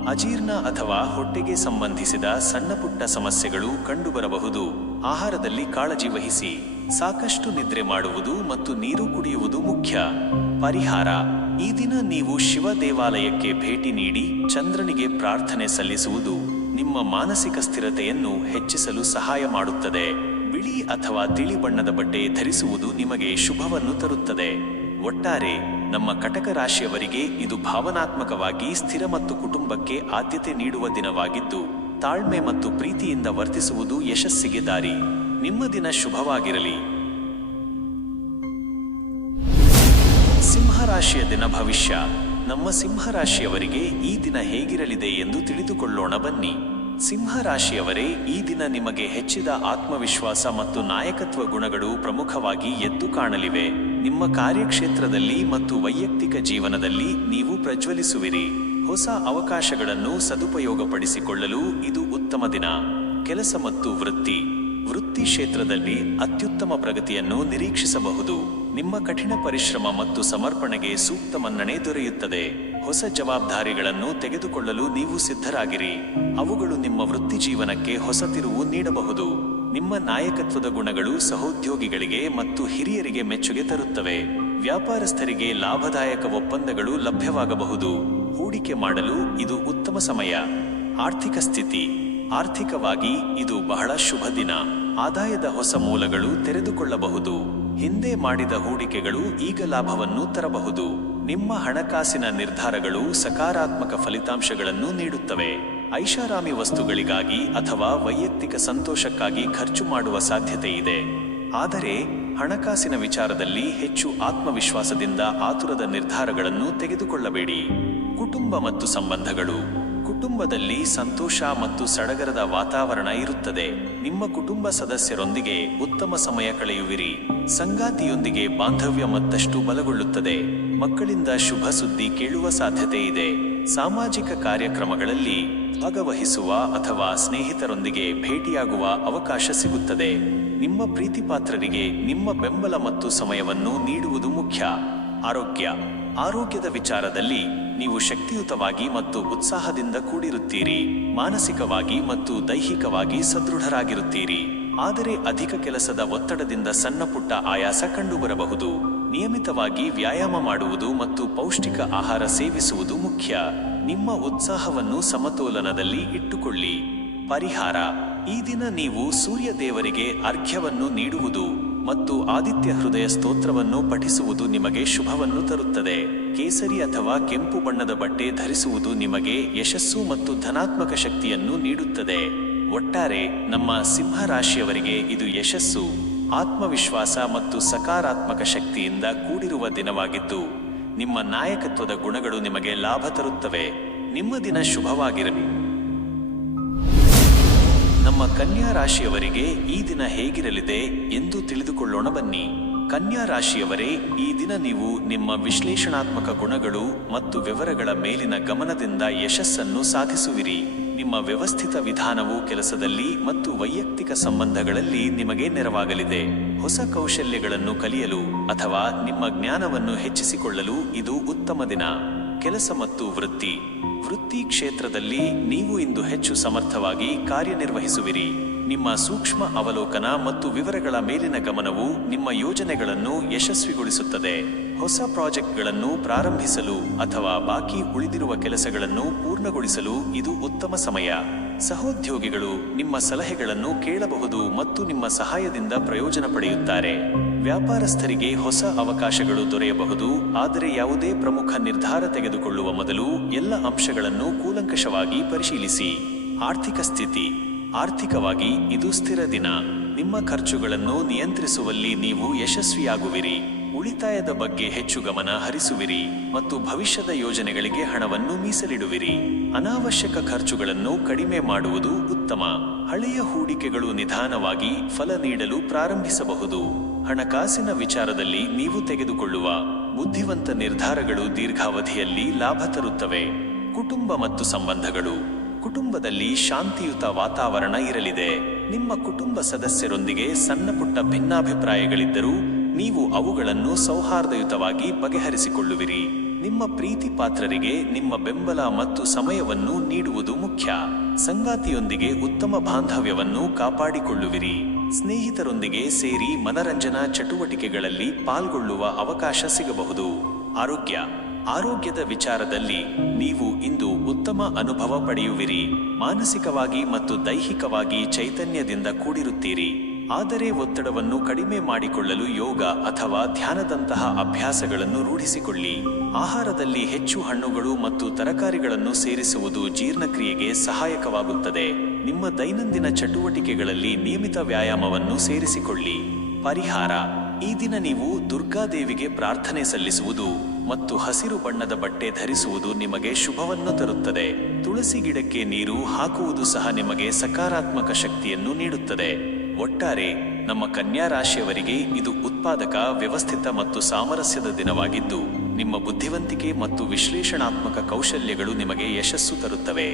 ಅಜೀರ್ಣ ಅಥವಾ ಹೊಟ್ಟೆಗೆ ಸಂಬಂಧಿಸಿದ ಸಣ್ಣಪುಟ್ಟ ಸಮಸ್ಯೆಗಳು ಕಂಡುಬರಬಹುದು. ಆಹಾರದಲ್ಲಿ ಕಾಳಜಿ ವಹಿಸಿ. ಸಾಕಷ್ಟು ನಿದ್ರೆ ಮಾಡುವುದು ಮತ್ತು ನೀರು ಕುಡಿಯುವುದು ಮುಖ್ಯ. ಪರಿಹಾರ. ಈ ದಿನ ನೀವು ಶಿವ ದೇವಾಲಯಕ್ಕೆ ಭೇಟಿ ನೀಡಿ ಚಂದ್ರನಿಗೆ ಪ್ರಾರ್ಥನೆ ಸಲ್ಲಿಸುವುದು ನಿಮ್ಮ ಮಾನಸಿಕ ಸ್ಥಿರತೆಯನ್ನು ಹೆಚ್ಚಿಸಲು ಸಹಾಯ ಮಾಡುತ್ತದೆ. ಬಿಳಿ ಅಥವಾ ತಿಳಿ ಬಣ್ಣದ ಬಟ್ಟೆ ಧರಿಸುವುದು ನಿಮಗೆ ಶುಭವನ್ನು ತರುತ್ತದೆ. ಒಟ್ಟಾರೆ ನಮ್ಮ ಕಟಕ ರಾಶಿಯವರಿಗೆ ಇದು ಭಾವನಾತ್ಮಕವಾಗಿ ಸ್ಥಿರ ಮತ್ತು ಕುಟುಂಬಕ್ಕೆ ಆದ್ಯತೆ ನೀಡುವ ದಿನವಾಗಿದ್ದು, ತಾಳ್ಮೆ ಮತ್ತು ಪ್ರೀತಿಯಿಂದ ವರ್ತಿಸುವುದು ಯಶಸ್ಸಿಗೆ ದಾರಿ. ನಿಮ್ಮ ದಿನ ಶುಭವಾಗಿರಲಿ. ಸಿಂಹರಾಶಿಯ ದಿನ ಭವಿಷ್ಯ. ನಮ್ಮ ಸಿಂಹರಾಶಿಯವರಿಗೆ ಈ ದಿನ ಹೇಗಿರಲಿದೆ ಎಂದು ತಿಳಿದುಕೊಳ್ಳೋಣ ಬನ್ನಿ. ಸಿಂಹರಾಶಿಯವರೇ, ಈ ದಿನ ನಿಮಗೆ ಹೆಚ್ಚಿದ ಆತ್ಮವಿಶ್ವಾಸ ಮತ್ತು ನಾಯಕತ್ವ ಗುಣಗಳು ಪ್ರಮುಖವಾಗಿ ಎದ್ದು ಕಾಣಲಿವೆ. ನಿಮ್ಮ ಕಾರ್ಯಕ್ಷೇತ್ರದಲ್ಲಿ ಮತ್ತು ವೈಯಕ್ತಿಕ ಜೀವನದಲ್ಲಿ ನೀವು ಪ್ರಜ್ವಲಿಸುವಿರಿ. ಹೊಸ ಅವಕಾಶಗಳನ್ನು ಸದುಪಯೋಗಪಡಿಸಿಕೊಳ್ಳಲು ಇದು ಉತ್ತಮ ದಿನ. ಕೆಲಸ ಮತ್ತು ವೃತ್ತಿ ಕ್ಷೇತ್ರದಲ್ಲಿ ಅತ್ಯುತ್ತಮ ಪ್ರಗತಿಯನ್ನು ನಿರೀಕ್ಷಿಸಬಹುದು. ನಿಮ್ಮ ಕಠಿಣ ಪರಿಶ್ರಮ ಮತ್ತು ಸಮರ್ಪಣೆಗೆ ಸೂಕ್ತ ಮನ್ನಣೆ ದೊರೆಯುತ್ತದೆ. ಹೊಸ ಜವಾಬ್ದಾರಿಗಳನ್ನು ತೆಗೆದುಕೊಳ್ಳಲು ನೀವು ಸಿದ್ಧರಾಗಿರಿ. ಅವುಗಳು ನಿಮ್ಮ ವೃತ್ತಿ ಜೀವನಕ್ಕೆ ಹೊಸ ತಿರುವು ನೀಡಬಹುದು. ನಿಮ್ಮ ನಾಯಕತ್ವದ ಗುಣಗಳು ಸಹೋದ್ಯೋಗಿಗಳಿಗೆ ಮತ್ತು ಹಿರಿಯರಿಗೆ ಮೆಚ್ಚುಗೆ ತರುತ್ತವೆ. ವ್ಯಾಪಾರಸ್ಥರಿಗೆ ಲಾಭದಾಯಕ ಒಪ್ಪಂದಗಳು ಲಭ್ಯವಾಗಬಹುದು. ಹೂಡಿಕೆ ಮಾಡಲು ಇದು ಉತ್ತಮ ಸಮಯ. ಆರ್ಥಿಕ ಸ್ಥಿತಿ. ಆರ್ಥಿಕವಾಗಿ ಇದು ಬಹಳ ಶುಭ ದಿನ. ಆದಾಯದ ಹೊಸ ಮೂಲಗಳು ತೆರೆದುಕೊಳ್ಳಬಹುದು. ಹಿಂದೆ ಮಾಡಿದ ಹೂಡಿಕೆಗಳು ಈಗ ಲಾಭವನ್ನು ತರಬಹುದು. ನಿಮ್ಮ ಹಣಕಾಸಿನ ನಿರ್ಧಾರಗಳು ಸಕಾರಾತ್ಮಕ ಫಲಿತಾಂಶಗಳನ್ನು ನೀಡುತ್ತವೆ. ಐಷಾರಾಮಿ ವಸ್ತುಗಳಿಗಾಗಿ ಅಥವಾ ವೈಯಕ್ತಿಕ ಸಂತೋಷಕ್ಕಾಗಿ ಖರ್ಚು ಮಾಡುವ ಸಾಧ್ಯತೆ ಇದೆ. ಆದರೆ ಹಣಕಾಸಿನ ವಿಚಾರದಲ್ಲಿ ಹೆಚ್ಚು ಆತ್ಮವಿಶ್ವಾಸದಿಂದ ಆತುರದ ನಿರ್ಧಾರಗಳನ್ನು ತೆಗೆದುಕೊಳ್ಳಬೇಡಿ. ಕುಟುಂಬ ಮತ್ತು ಸಂಬಂಧಗಳು. ಕುಟುಂಬದಲ್ಲಿ ಸಂತೋಷ ಮತ್ತು ಸಡಗರದ ವಾತಾವರಣ ಇರುತ್ತದೆ. ನಿಮ್ಮ ಕುಟುಂಬ ಸದಸ್ಯರೊಂದಿಗೆ ಉತ್ತಮ ಸಮಯ ಕಳೆಯುವಿರಿ. ಸಂಗಾತಿಯೊಂದಿಗೆ ಬಾಂಧವ್ಯ ಮತ್ತಷ್ಟು ಬಲಗೊಳ್ಳುತ್ತದೆ. ಮಕ್ಕಳಿಂದ ಶುಭ ಸುದ್ದಿ ಕೇಳುವ ಸಾಧ್ಯತೆ ಇದೆ. ಸಾಮಾಜಿಕ ಕಾರ್ಯಕ್ರಮಗಳಲ್ಲಿ ಭಾಗವಹಿಸುವ ಅಥವಾ ಸ್ನೇಹಿತರೊಂದಿಗೆ ಭೇಟಿಯಾಗುವ ಅವಕಾಶ ಸಿಗುತ್ತದೆ. ನಿಮ್ಮ ಪ್ರೀತಿಪಾತ್ರರಿಗೆ ನಿಮ್ಮ ಬೆಂಬಲ ಮತ್ತು ಸಮಯವನ್ನು ನೀಡುವುದು ಮುಖ್ಯ. ಆರೋಗ್ಯದ ವಿಚಾರದಲ್ಲಿ ನೀವು ಶಕ್ತಿಯುತವಾಗಿ ಮತ್ತು ಉತ್ಸಾಹದಿಂದ ಕೂಡಿರುತ್ತೀರಿ. ಮಾನಸಿಕವಾಗಿ ಮತ್ತು ದೈಹಿಕವಾಗಿ ಸದೃಢರಾಗಿರುತ್ತೀರಿ. ಆದರೆ ಅಧಿಕ ಕೆಲಸದ ಒತ್ತಡದಿಂದ ಸಣ್ಣಪುಟ್ಟ ಆಯಾಸ ಕಂಡುಬರಬಹುದು. ನಿಯಮಿತವಾಗಿ ವ್ಯಾಯಾಮ ಮಾಡುವುದು ಮತ್ತು ಪೌಷ್ಟಿಕ ಆಹಾರ ಸೇವಿಸುವುದು ಮುಖ್ಯ. ನಿಮ್ಮ ಉತ್ಸಾಹವನ್ನು ಸಮತೋಲನದಲ್ಲಿ ಇಟ್ಟುಕೊಳ್ಳಿ. ಪರಿಹಾರ. ಈ ದಿನ ನೀವು ಸೂರ್ಯ ದೇವರಿಗೆ ಅರ್ಘ್ಯವನ್ನು ನೀಡುವುದು ಮತ್ತು ಆದಿತ್ಯ ಹೃದಯ ಸ್ತೋತ್ರವನ್ನು ಪಠಿಸುವುದು ನಿಮಗೆ ಶುಭವನ್ನು ತರುತ್ತದೆ. ಕೇಸರಿ ಅಥವಾ ಕೆಂಪು ಬಣ್ಣದ ಬಟ್ಟೆ ಧರಿಸುವುದು ನಿಮಗೆ ಯಶಸ್ಸು ಮತ್ತು ಧನಾತ್ಮಕ ಶಕ್ತಿಯನ್ನು ನೀಡುತ್ತದೆ. ಒಟ್ಟಾರೆ ನಮ್ಮ ಸಿಂಹರಾಶಿಯವರಿಗೆ ಇದು ಯಶಸ್ಸು, ಆತ್ಮವಿಶ್ವಾಸ ಮತ್ತು ಸಕಾರಾತ್ಮಕ ಶಕ್ತಿಯಿಂದ ಕೂಡಿರುವ ದಿನವಾಗಿದ್ದು, ನಿಮ್ಮ ನಾಯಕತ್ವದ ಗುಣಗಳು ನಿಮಗೆ ಲಾಭ ತರುತ್ತವೆ. ನಿಮ್ಮ ದಿನ ಶುಭವಾಗಿರಲಿ. ನಮ್ಮ ಕನ್ಯಾ ರಾಶಿಯವರಿಗೆ ಈ ದಿನ ಹೇಗಿರಲಿದೆ ಎಂದು ತಿಳಿದುಕೊಳ್ಳೋಣ ಬನ್ನಿ. ಕನ್ಯಾ ರಾಶಿಯವರೇ, ಈ ದಿನ ನೀವು ನಿಮ್ಮ ವಿಶ್ಲೇಷಣಾತ್ಮಕ ಗುಣಗಳು ಮತ್ತು ವಿವರಗಳ ಮೇಲಿನ ಗಮನದಿಂದ ಯಶಸ್ಸನ್ನು ಸಾಧಿಸುವಿರಿ. ನಿಮ್ಮ ವ್ಯವಸ್ಥಿತ ವಿಧಾನವು ಕೆಲಸದಲ್ಲಿ ಮತ್ತು ವೈಯಕ್ತಿಕ ಸಂಬಂಧಗಳಲ್ಲಿ ನಿಮಗೆ ನೆರವಾಗಲಿದೆ. ಹೊಸ ಕೌಶಲ್ಯಗಳನ್ನು ಕಲಿಯಲು ಅಥವಾ ನಿಮ್ಮ ಜ್ಞಾನವನ್ನು ಹೆಚ್ಚಿಸಿಕೊಳ್ಳಲು ಇದು ಉತ್ತಮ ದಿನ. ಕೆಲಸ ಮತ್ತು ವೃತ್ತಿ ಕ್ಷೇತ್ರದಲ್ಲಿ ನೀವು ಇಂದು ಹೆಚ್ಚು ಸಮರ್ಥವಾಗಿ ಕಾರ್ಯನಿರ್ವಹಿಸುವಿರಿ. ನಿಮ್ಮ ಸೂಕ್ಷ್ಮ ಅವಲೋಕನ ಮತ್ತು ವಿವರಗಳ ಮೇಲಿನ ಗಮನವು ನಿಮ್ಮ ಯೋಜನೆಗಳನ್ನು ಯಶಸ್ವಿಗೊಳಿಸುತ್ತದೆ. ಹೊಸ ಪ್ರಾಜೆಕ್ಟ್ಗಳನ್ನು ಪ್ರಾರಂಭಿಸಲು ಅಥವಾ ಬಾಕಿ ಉಳಿದಿರುವ ಕೆಲಸಗಳನ್ನು ಪೂರ್ಣಗೊಳಿಸಲು ಇದು ಉತ್ತಮ ಸಮಯ. ಸಹೋದ್ಯೋಗಿಗಳು ನಿಮ್ಮ ಸಲಹೆಗಳನ್ನು ಕೇಳಬಹುದು ಮತ್ತು ನಿಮ್ಮ ಸಹಾಯದಿಂದ ಪ್ರಯೋಜನ ಪಡೆಯುತ್ತಾರೆ. ವ್ಯಾಪಾರಸ್ಥರಿಗೆ ಹೊಸ ಅವಕಾಶಗಳು ದೊರೆಯಬಹುದು, ಆದರೆ ಯಾವುದೇ ಪ್ರಮುಖ ನಿರ್ಧಾರ ತೆಗೆದುಕೊಳ್ಳುವ ಮೊದಲು ಎಲ್ಲ ಅಂಶಗಳನ್ನು ಕೂಲಂಕಷವಾಗಿ ಪರಿಶೀಲಿಸಿ. ಆರ್ಥಿಕ ಸ್ಥಿತಿ. ಆರ್ಥಿಕವಾಗಿ ಇದು ಸ್ಥಿರ ದಿನ. ನಿಮ್ಮ ಖರ್ಚುಗಳನ್ನು ನಿಯಂತ್ರಿಸುವಲ್ಲಿ ನೀವು ಯಶಸ್ವಿಯಾಗುವಿರಿ. ಉಳಿತಾಯದ ಬಗ್ಗೆ ಹೆಚ್ಚು ಗಮನ ಹರಿಸುವಿರಿ ಮತ್ತು ಭವಿಷ್ಯದ ಯೋಜನೆಗಳಿಗೆ ಹಣವನ್ನು ಮೀಸಲಿಡುವಿರಿ. ಅನಾವಶ್ಯಕ ಖರ್ಚುಗಳನ್ನು ಕಡಿಮೆ ಮಾಡುವುದು ಉತ್ತಮ. ಹಳೆಯ ಹೂಡಿಕೆಗಳು ನಿಧಾನವಾಗಿ ಫಲ ನೀಡಲು ಪ್ರಾರಂಭಿಸಬಹುದು. ಹಣಕಾಸಿನ ವಿಚಾರದಲ್ಲಿ ನೀವು ತೆಗೆದುಕೊಳ್ಳುವ ಬುದ್ಧಿವಂತ ನಿರ್ಧಾರಗಳು ದೀರ್ಘಾವಧಿಯಲ್ಲಿ ಲಾಭ ತರುತ್ತವೆ. ಕುಟುಂಬ ಮತ್ತು ಸಂಬಂಧಗಳು. ಕುಟುಂಬದಲ್ಲಿ ಶಾಂತಿಯುತ ವಾತಾವರಣ ಇರಲಿದೆ. ನಿಮ್ಮ ಕುಟುಂಬ ಸದಸ್ಯರೊಂದಿಗೆ ಸಣ್ಣಪುಟ್ಟ ಭಿನ್ನಾಭಿಪ್ರಾಯಗಳಿದ್ದರೂ ನೀವು ಅವುಗಳನ್ನು ಸೌಹಾರ್ದಯುತವಾಗಿ ಬಗೆಹರಿಸಿಕೊಳ್ಳುವಿರಿ. ನಿಮ್ಮ ಪ್ರೀತಿ ಪಾತ್ರರಿಗೆ ನಿಮ್ಮ ಬೆಂಬಲ ಮತ್ತು ಸಮಯವನ್ನು ನೀಡುವುದು ಮುಖ್ಯ. ಸಂಗಾತಿಯೊಂದಿಗೆ ಉತ್ತಮ ಬಾಂಧವ್ಯವನ್ನು ಕಾಪಾಡಿಕೊಳ್ಳುವಿರಿ. ಸ್ನೇಹಿತರೊಂದಿಗೆ ಸೇರಿ ಮನರಂಜನಾ ಚಟುವಟಿಕೆಗಳಲ್ಲಿ ಪಾಲ್ಗೊಳ್ಳುವ ಅವಕಾಶ ಸಿಗಬಹುದು. ಆರೋಗ್ಯ. ಆರೋಗ್ಯದ ವಿಚಾರದಲ್ಲಿ ನೀವು ಇಂದು ಉತ್ತಮ ಅನುಭವ ಪಡೆಯುವಿರಿ. ಮಾನಸಿಕವಾಗಿ ಮತ್ತು ದೈಹಿಕವಾಗಿ ಚೈತನ್ಯದಿಂದ ಕೂಡಿರುತ್ತೀರಿ. ಆದರೆ ಒತ್ತಡವನ್ನು ಕಡಿಮೆ ಮಾಡಿಕೊಳ್ಳಲು ಯೋಗ ಅಥವಾ ಧ್ಯಾನದಂತಹ ಅಭ್ಯಾಸಗಳನ್ನು ರೂಢಿಸಿಕೊಳ್ಳಿ. ಆಹಾರದಲ್ಲಿ ಹೆಚ್ಚು ಹಣ್ಣುಗಳು ಮತ್ತು ತರಕಾರಿಗಳನ್ನು ಸೇರಿಸುವುದು ಜೀರ್ಣಕ್ರಿಯೆಗೆ ಸಹಾಯಕವಾಗುತ್ತದೆ. ನಿಮ್ಮ ದೈನಂದಿನ ಚಟುವಟಿಕೆಗಳಲ್ಲಿ ನಿಯಮಿತ ವ್ಯಾಯಾಮವನ್ನು ಸೇರಿಸಿಕೊಳ್ಳಿ. ಪರಿಹಾರ. ಈ ದಿನ ನೀವು ದುರ್ಗಾದೇವಿಗೆ ಪ್ರಾರ್ಥನೆ ಸಲ್ಲಿಸುವುದು ಮತ್ತು ಹಸಿರು ಬಣ್ಣದ ಬಟ್ಟೆ ಧರಿಸುವುದು ನಿಮಗೆ ಶುಭವನ್ನು ತರುತ್ತದೆ. ತುಳಸಿ ಗಿಡಕ್ಕೆ ನೀರು ಹಾಕುವುದು ಸಹ ನಿಮಗೆ ಸಕಾರಾತ್ಮಕ ಶಕ್ತಿಯನ್ನು ನೀಡುತ್ತದೆ. ಒಟ್ಟಾರೆ ನಮ್ಮ ಕನ್ಯಾ ರಾಶಿಯವರಿಗೆ ಇದು ಉತ್ಪಾದಕ, ವ್ಯವಸ್ಥಿತ ಮತ್ತು ಸಾಮರಸ್ಯದ ದಿನವಾಗಿದ್ದು, ನಿಮ್ಮ ಬುದ್ಧಿವಂತಿಕೆ ಮತ್ತು ವಿಶ್ಲೇಷಣಾತ್ಮಕ ಕೌಶಲ್ಯಗಳು ನಿಮಗೆ ಯಶಸ್ಸು ತರುತ್ತವೆ.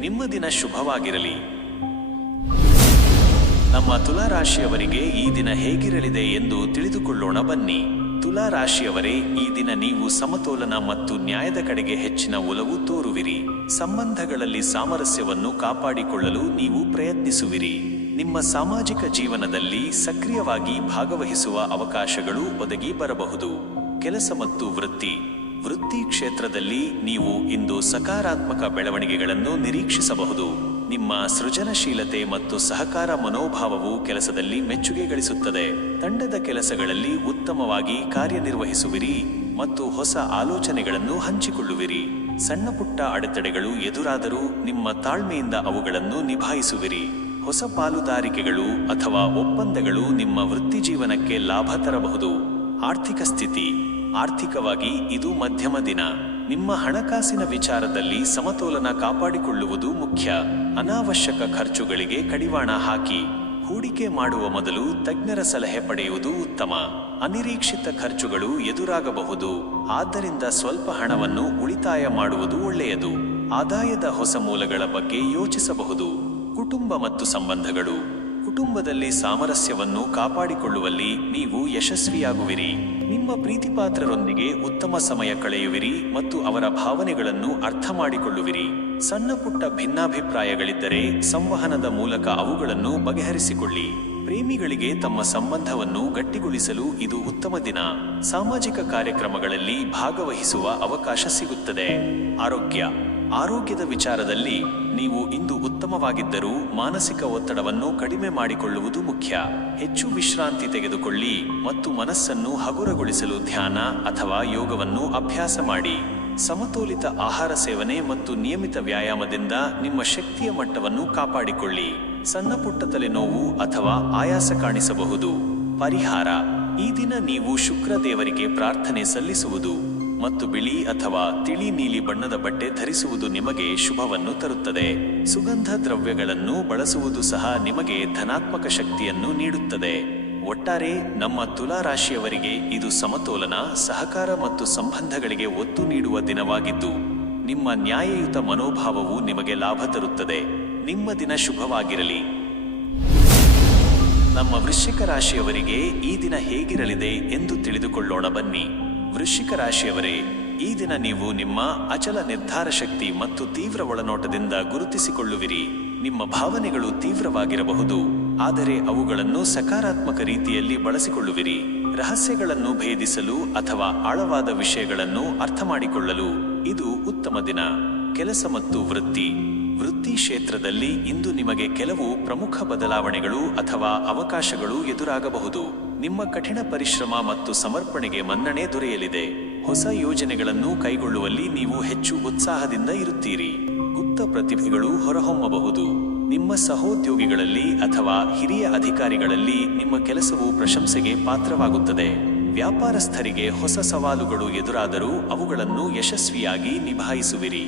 ನಿಮ್ಮ ದಿನ ಶುಭವಾಗಿರಲಿ. ನಮ್ಮ ತುಲಾ ರಾಶಿಯವರಿಗೆ ಈ ದಿನ ಹೇಗಿರಲಿದೆ ಎಂದು ತಿಳಿದುಕೊಳ್ಳೋಣ ಬನ್ನಿ. ತುಲಾ ರಾಶಿಯವರೇ, ಈ ದಿನ ನೀವು ಸಮತೋಲನ ಮತ್ತು ನ್ಯಾಯದ ಕಡೆಗೆ ಹೆಚ್ಚಿನ ಒಲವು ತೋರುವಿರಿ. ಸಂಬಂಧಗಳಲ್ಲಿ ಸಾಮರಸ್ಯವನ್ನು ಕಾಪಾಡಿಕೊಳ್ಳಲು ನೀವು ಪ್ರಯತ್ನಿಸುವಿರಿ. ನಿಮ್ಮ ಸಾಮಾಜಿಕ ಜೀವನದಲ್ಲಿ ಸಕ್ರಿಯವಾಗಿ ಭಾಗವಹಿಸುವ ಅವಕಾಶಗಳು ಒದಗಿ ಬರಬಹುದು. ಕೆಲಸ ಮತ್ತು ವೃತ್ತಿ ಕ್ಷೇತ್ರದಲ್ಲಿ ನೀವು ಇಂದು ಸಕಾರಾತ್ಮಕ ಬೆಳವಣಿಗೆಗಳನ್ನು ನಿರೀಕ್ಷಿಸಬಹುದು. ನಿಮ್ಮ ಸೃಜನಶೀಲತೆ ಮತ್ತು ಸಹಕಾರ ಮನೋಭಾವವು ಕೆಲಸದಲ್ಲಿ ಮೆಚ್ಚುಗೆ ಗಳಿಸುತ್ತದೆ. ತಂಡದ ಕೆಲಸಗಳಲ್ಲಿ ಉತ್ತಮವಾಗಿ ಕಾರ್ಯನಿರ್ವಹಿಸುವಿರಿ ಮತ್ತು ಹೊಸ ಆಲೋಚನೆಗಳನ್ನು ಹಂಚಿಕೊಳ್ಳುವಿರಿ. ಸಣ್ಣ ಪುಟ್ಟ ಅಡೆತಡೆಗಳು ಎದುರಾದರೂ ನಿಮ್ಮ ತಾಳ್ಮೆಯಿಂದ ಅವುಗಳನ್ನು ನಿಭಾಯಿಸುವಿರಿ. ಹೊಸ ಪಾಲುದಾರಿಕೆಗಳು ಅಥವಾ ಒಪ್ಪಂದಗಳು ನಿಮ್ಮ ವೃತ್ತಿಜೀವನಕ್ಕೆ ಲಾಭ ತರಬಹುದು. ಆರ್ಥಿಕ ಸ್ಥಿತಿ. ಆರ್ಥಿಕವಾಗಿ ಇದು ಮಧ್ಯಮ ದಿನ. ನಿಮ್ಮ ಹಣಕಾಸಿನ ವಿಚಾರದಲ್ಲಿ ಸಮತೋಲನ ಕಾಪಾಡಿಕೊಳ್ಳುವುದು ಮುಖ್ಯ. ಅನಾವಶ್ಯಕ ಖರ್ಚುಗಳಿಗೆ ಕಡಿವಾಣ ಹಾಕಿ. ಹೂಡಿಕೆ ಮಾಡುವ ಮೊದಲು ತಜ್ಞರ ಸಲಹೆ ಪಡೆಯುವುದು ಉತ್ತಮ. ಅನಿರೀಕ್ಷಿತ ಖರ್ಚುಗಳು ಎದುರಾಗಬಹುದು, ಆದ್ದರಿಂದ ಸ್ವಲ್ಪ ಹಣವನ್ನು ಉಳಿತಾಯ ಮಾಡುವುದು ಒಳ್ಳೆಯದು. ಆದಾಯದ ಹೊಸ ಮೂಲಗಳ ಬಗ್ಗೆ ಯೋಚಿಸಬಹುದು. ಕುಟುಂಬ ಮತ್ತು ಸಂಬಂಧಗಳು. ಕುಟುಂಬದಲ್ಲಿ ಸಾಮರಸ್ಯವನ್ನು ಕಾಪಾಡಿಕೊಳ್ಳುವಲ್ಲಿ ನೀವು ಯಶಸ್ವಿಯಾಗುವಿರಿ. ನಿಮ್ಮ ಪ್ರೀತಿಪಾತ್ರರೊಂದಿಗೆ ಉತ್ತಮ ಸಮಯ ಕಳೆಯುವಿರಿ ಮತ್ತು ಅವರ ಭಾವನೆಗಳನ್ನು ಅರ್ಥ ಮಾಡಿಕೊಳ್ಳುವಿರಿ. ಸಣ್ಣ ಪುಟ್ಟ ಭಿನ್ನಾಭಿಪ್ರಾಯಗಳಿದ್ದರೆ ಸಂವಹನದ ಮೂಲಕ ಅವುಗಳನ್ನು ಬಗೆಹರಿಸಿಕೊಳ್ಳಿ. ಪ್ರೇಮಿಗಳಿಗೆ ತಮ್ಮ ಸಂಬಂಧವನ್ನು ಗಟ್ಟಿಗೊಳಿಸಲು ಇದು ಉತ್ತಮ ದಿನ. ಸಾಮಾಜಿಕ ಕಾರ್ಯಕ್ರಮಗಳಲ್ಲಿ ಭಾಗವಹಿಸುವ ಅವಕಾಶ ಸಿಗುತ್ತದೆ. ಆರೋಗ್ಯದ ವಿಚಾರದಲ್ಲಿ ನೀವು ಇಂದು ಉತ್ತಮವಾಗಿದ್ದರೂ ಮಾನಸಿಕ ಒತ್ತಡವನ್ನು ಕಡಿಮೆ ಮಾಡಿಕೊಳ್ಳುವುದು ಮುಖ್ಯ. ಹೆಚ್ಚು ವಿಶ್ರಾಂತಿ ತೆಗೆದುಕೊಳ್ಳಿ ಮತ್ತು ಮನಸ್ಸನ್ನು ಹಗುರಗೊಳಿಸಲು ಧ್ಯಾನ ಅಥವಾ ಯೋಗವನ್ನು ಅಭ್ಯಾಸ ಮಾಡಿ. ಸಮತೋಲಿತ ಆಹಾರ ಸೇವನೆ ಮತ್ತು ನಿಯಮಿತ ವ್ಯಾಯಾಮದಿಂದ ನಿಮ್ಮ ಶಕ್ತಿಯ ಮಟ್ಟವನ್ನು ಕಾಪಾಡಿಕೊಳ್ಳಿ. ಸಣ್ಣ ಪುಟ್ಟ ತಲೆನೋವು ಅಥವಾ ಆಯಾಸ ಕಾಣಿಸಬಹುದು. ಪರಿಹಾರ. ಈ ದಿನ ನೀವು ಶುಕ್ರ ದೇವರಿಗೆ ಪ್ರಾರ್ಥನೆ ಸಲ್ಲಿಸುವುದು ಮತ್ತು ಬಿಳಿ ಅಥವಾ ತಿಳಿ ನೀಲಿ ಬಣ್ಣದ ಬಟ್ಟೆ ಧರಿಸುವುದು ನಿಮಗೆ ಶುಭವನ್ನು ತರುತ್ತದೆ. ಸುಗಂಧ ದ್ರವ್ಯಗಳನ್ನು ಬಳಸುವುದು ಸಹ ನಿಮಗೆ ಧನಾತ್ಮಕ ಶಕ್ತಿಯನ್ನು ನೀಡುತ್ತದೆ. ಒಟ್ಟಾರೆ ನಮ್ಮ ತುಲಾ ರಾಶಿಯವರಿಗೆ ಇದು ಸಮತೋಲನ, ಸಹಕಾರ ಮತ್ತು ಸಂಬಂಧಗಳಿಗೆ ಒತ್ತು ನೀಡುವ ದಿನವಾಗಿದ್ದು, ನಿಮ್ಮ ನ್ಯಾಯಯುತ ಮನೋಭಾವವು ನಿಮಗೆ ಲಾಭ ತರುತ್ತದೆ. ನಿಮ್ಮ ದಿನ ಶುಭವಾಗಿರಲಿ. ನಮ್ಮ ವೃಶ್ಚಿಕ ರಾಶಿಯವರಿಗೆ ಈ ದಿನ ಹೇಗಿರಲಿದೆ ಎಂದು ತಿಳಿದುಕೊಳ್ಳೋಣ ಬನ್ನಿ. ವೃಶ್ಚಿಕ ರಾಶಿಯವರೇ, ಈ ದಿನ ನೀವು ನಿಮ್ಮ ಅಚಲ ನಿರ್ಧಾರ ಶಕ್ತಿ ಮತ್ತು ತೀವ್ರ ಒಳನೋಟದಿಂದ ಗುರುತಿಸಿಕೊಳ್ಳುವಿರಿ. ನಿಮ್ಮ ಭಾವನೆಗಳು ತೀವ್ರವಾಗಿರಬಹುದು, ಆದರೆ ಅವುಗಳನ್ನು ಸಕಾರಾತ್ಮಕ ರೀತಿಯಲ್ಲಿ ಬಳಸಿಕೊಳ್ಳುವಿರಿ. ರಹಸ್ಯಗಳನ್ನು ಭೇದಿಸಲು ಅಥವಾ ಆಳವಾದ ವಿಷಯಗಳನ್ನು ಅರ್ಥಮಾಡಿಕೊಳ್ಳಲು ಇದು ಉತ್ತಮ ದಿನ. ಕೆಲಸ ಮತ್ತು ವೃತ್ತಿ ಕ್ಷೇತ್ರದಲ್ಲಿ ಇಂದು ನಿಮಗೆ ಕೆಲವು ಪ್ರಮುಖ ಬದಲಾವಣೆಗಳು ಅಥವಾ ಅವಕಾಶಗಳು ಎದುರಾಗಬಹುದು. ನಿಮ್ಮ ಕಠಿಣ ಪರಿಶ್ರಮ ಮತ್ತು ಸಮರ್ಪಣೆಗೆ ಮನ್ನಣೆ ದೊರೆಯಲಿದೆ. ಹೊಸ ಯೋಜನೆಗಳನ್ನು ಕೈಗೊಳ್ಳುವಲ್ಲಿ ನೀವು ಹೆಚ್ಚು ಉತ್ಸಾಹದಿಂದ ಇರುತ್ತೀರಿ. ಗುಪ್ತ ಪ್ರತಿಭೆಗಳು ಹೊರಹೊಮ್ಮಬಹುದು. ನಿಮ್ಮ ಸಹೋದ್ಯೋಗಿಗಳಲ್ಲಿ ಅಥವಾ ಹಿರಿಯ ಅಧಿಕಾರಿಗಳಲ್ಲಿ ನಿಮ್ಮ ಕೆಲಸವು ಪ್ರಶಂಸೆಗೆ ಪಾತ್ರವಾಗುತ್ತದೆ. ವ್ಯಾಪಾರಸ್ಥರಿಗೆ ಹೊಸ ಸವಾಲುಗಳು ಎದುರಾದರೂ ಅವುಗಳನ್ನು ಯಶಸ್ವಿಯಾಗಿ ನಿಭಾಯಿಸುವಿರಿ.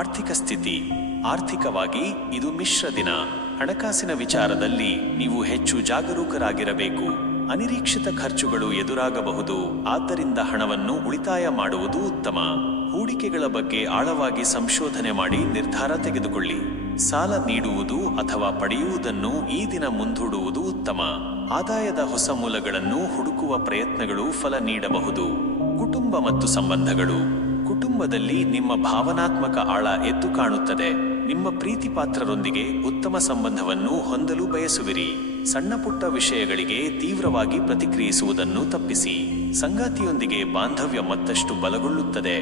ಆರ್ಥಿಕ ಸ್ಥಿತಿ. ಆರ್ಥಿಕವಾಗಿ ಇದು ಮಿಶ್ರ ದಿನ. ಹಣಕಾಸಿನ ವಿಚಾರದಲ್ಲಿ ನೀವು ಹೆಚ್ಚು ಜಾಗರೂಕರಾಗಿರಬೇಕು. ಅನಿರೀಕ್ಷಿತ ಖರ್ಚುಗಳು ಎದುರಾಗಬಹುದು, ಆದ್ದರಿಂದ ಹಣವನ್ನು ಉಳಿತಾಯ ಮಾಡುವುದು ಉತ್ತಮ. ಹೂಡಿಕೆಗಳ ಬಗ್ಗೆ ಆಳವಾಗಿ ಸಂಶೋಧನೆ ಮಾಡಿ ನಿರ್ಧಾರ ತೆಗೆದುಕೊಳ್ಳಿ. ಸಾಲ ನೀಡುವುದು ಅಥವಾ ಪಡೆಯುವುದನ್ನು ಈ ದಿನ ಮುಂದೂಡುವುದು ಉತ್ತಮ. ಆದಾಯದ ಹೊಸ ಮೂಲಗಳನ್ನು ಹುಡುಕುವ ಪ್ರಯತ್ನಗಳು ಫಲ ನೀಡಬಹುದು. ಕುಟುಂಬ ಮತ್ತು ಸಂಬಂಧಗಳು. ಕುಟುಂಬದಲ್ಲಿ ನಿಮ್ಮ ಭಾವನಾತ್ಮಕ ಆಳ ಎದ್ದು ಕಾಣುತ್ತದೆ. ನಿಮ್ಮ ಪ್ರೀತಿಪಾತ್ರರೊಂದಿಗೆ ಉತ್ತಮ ಸಂಬಂಧವನ್ನು ಹೊಂದಲು ಬಯಸುವಿರಿ. ಸಣ್ಣ ಪುಟ್ಟ ವಿಷಯಗಳಿಗೆ ತೀವ್ರವಾಗಿ ಪ್ರತಿಕ್ರಿಯಿಸುವುದನ್ನು ತಪ್ಪಿಸಿ. ಸಂಗಾತಿಯೊಂದಿಗೆ ಬಾಂಧವ್ಯ ಮತ್ತಷ್ಟು ಬಲಗೊಳ್ಳುತ್ತದೆ,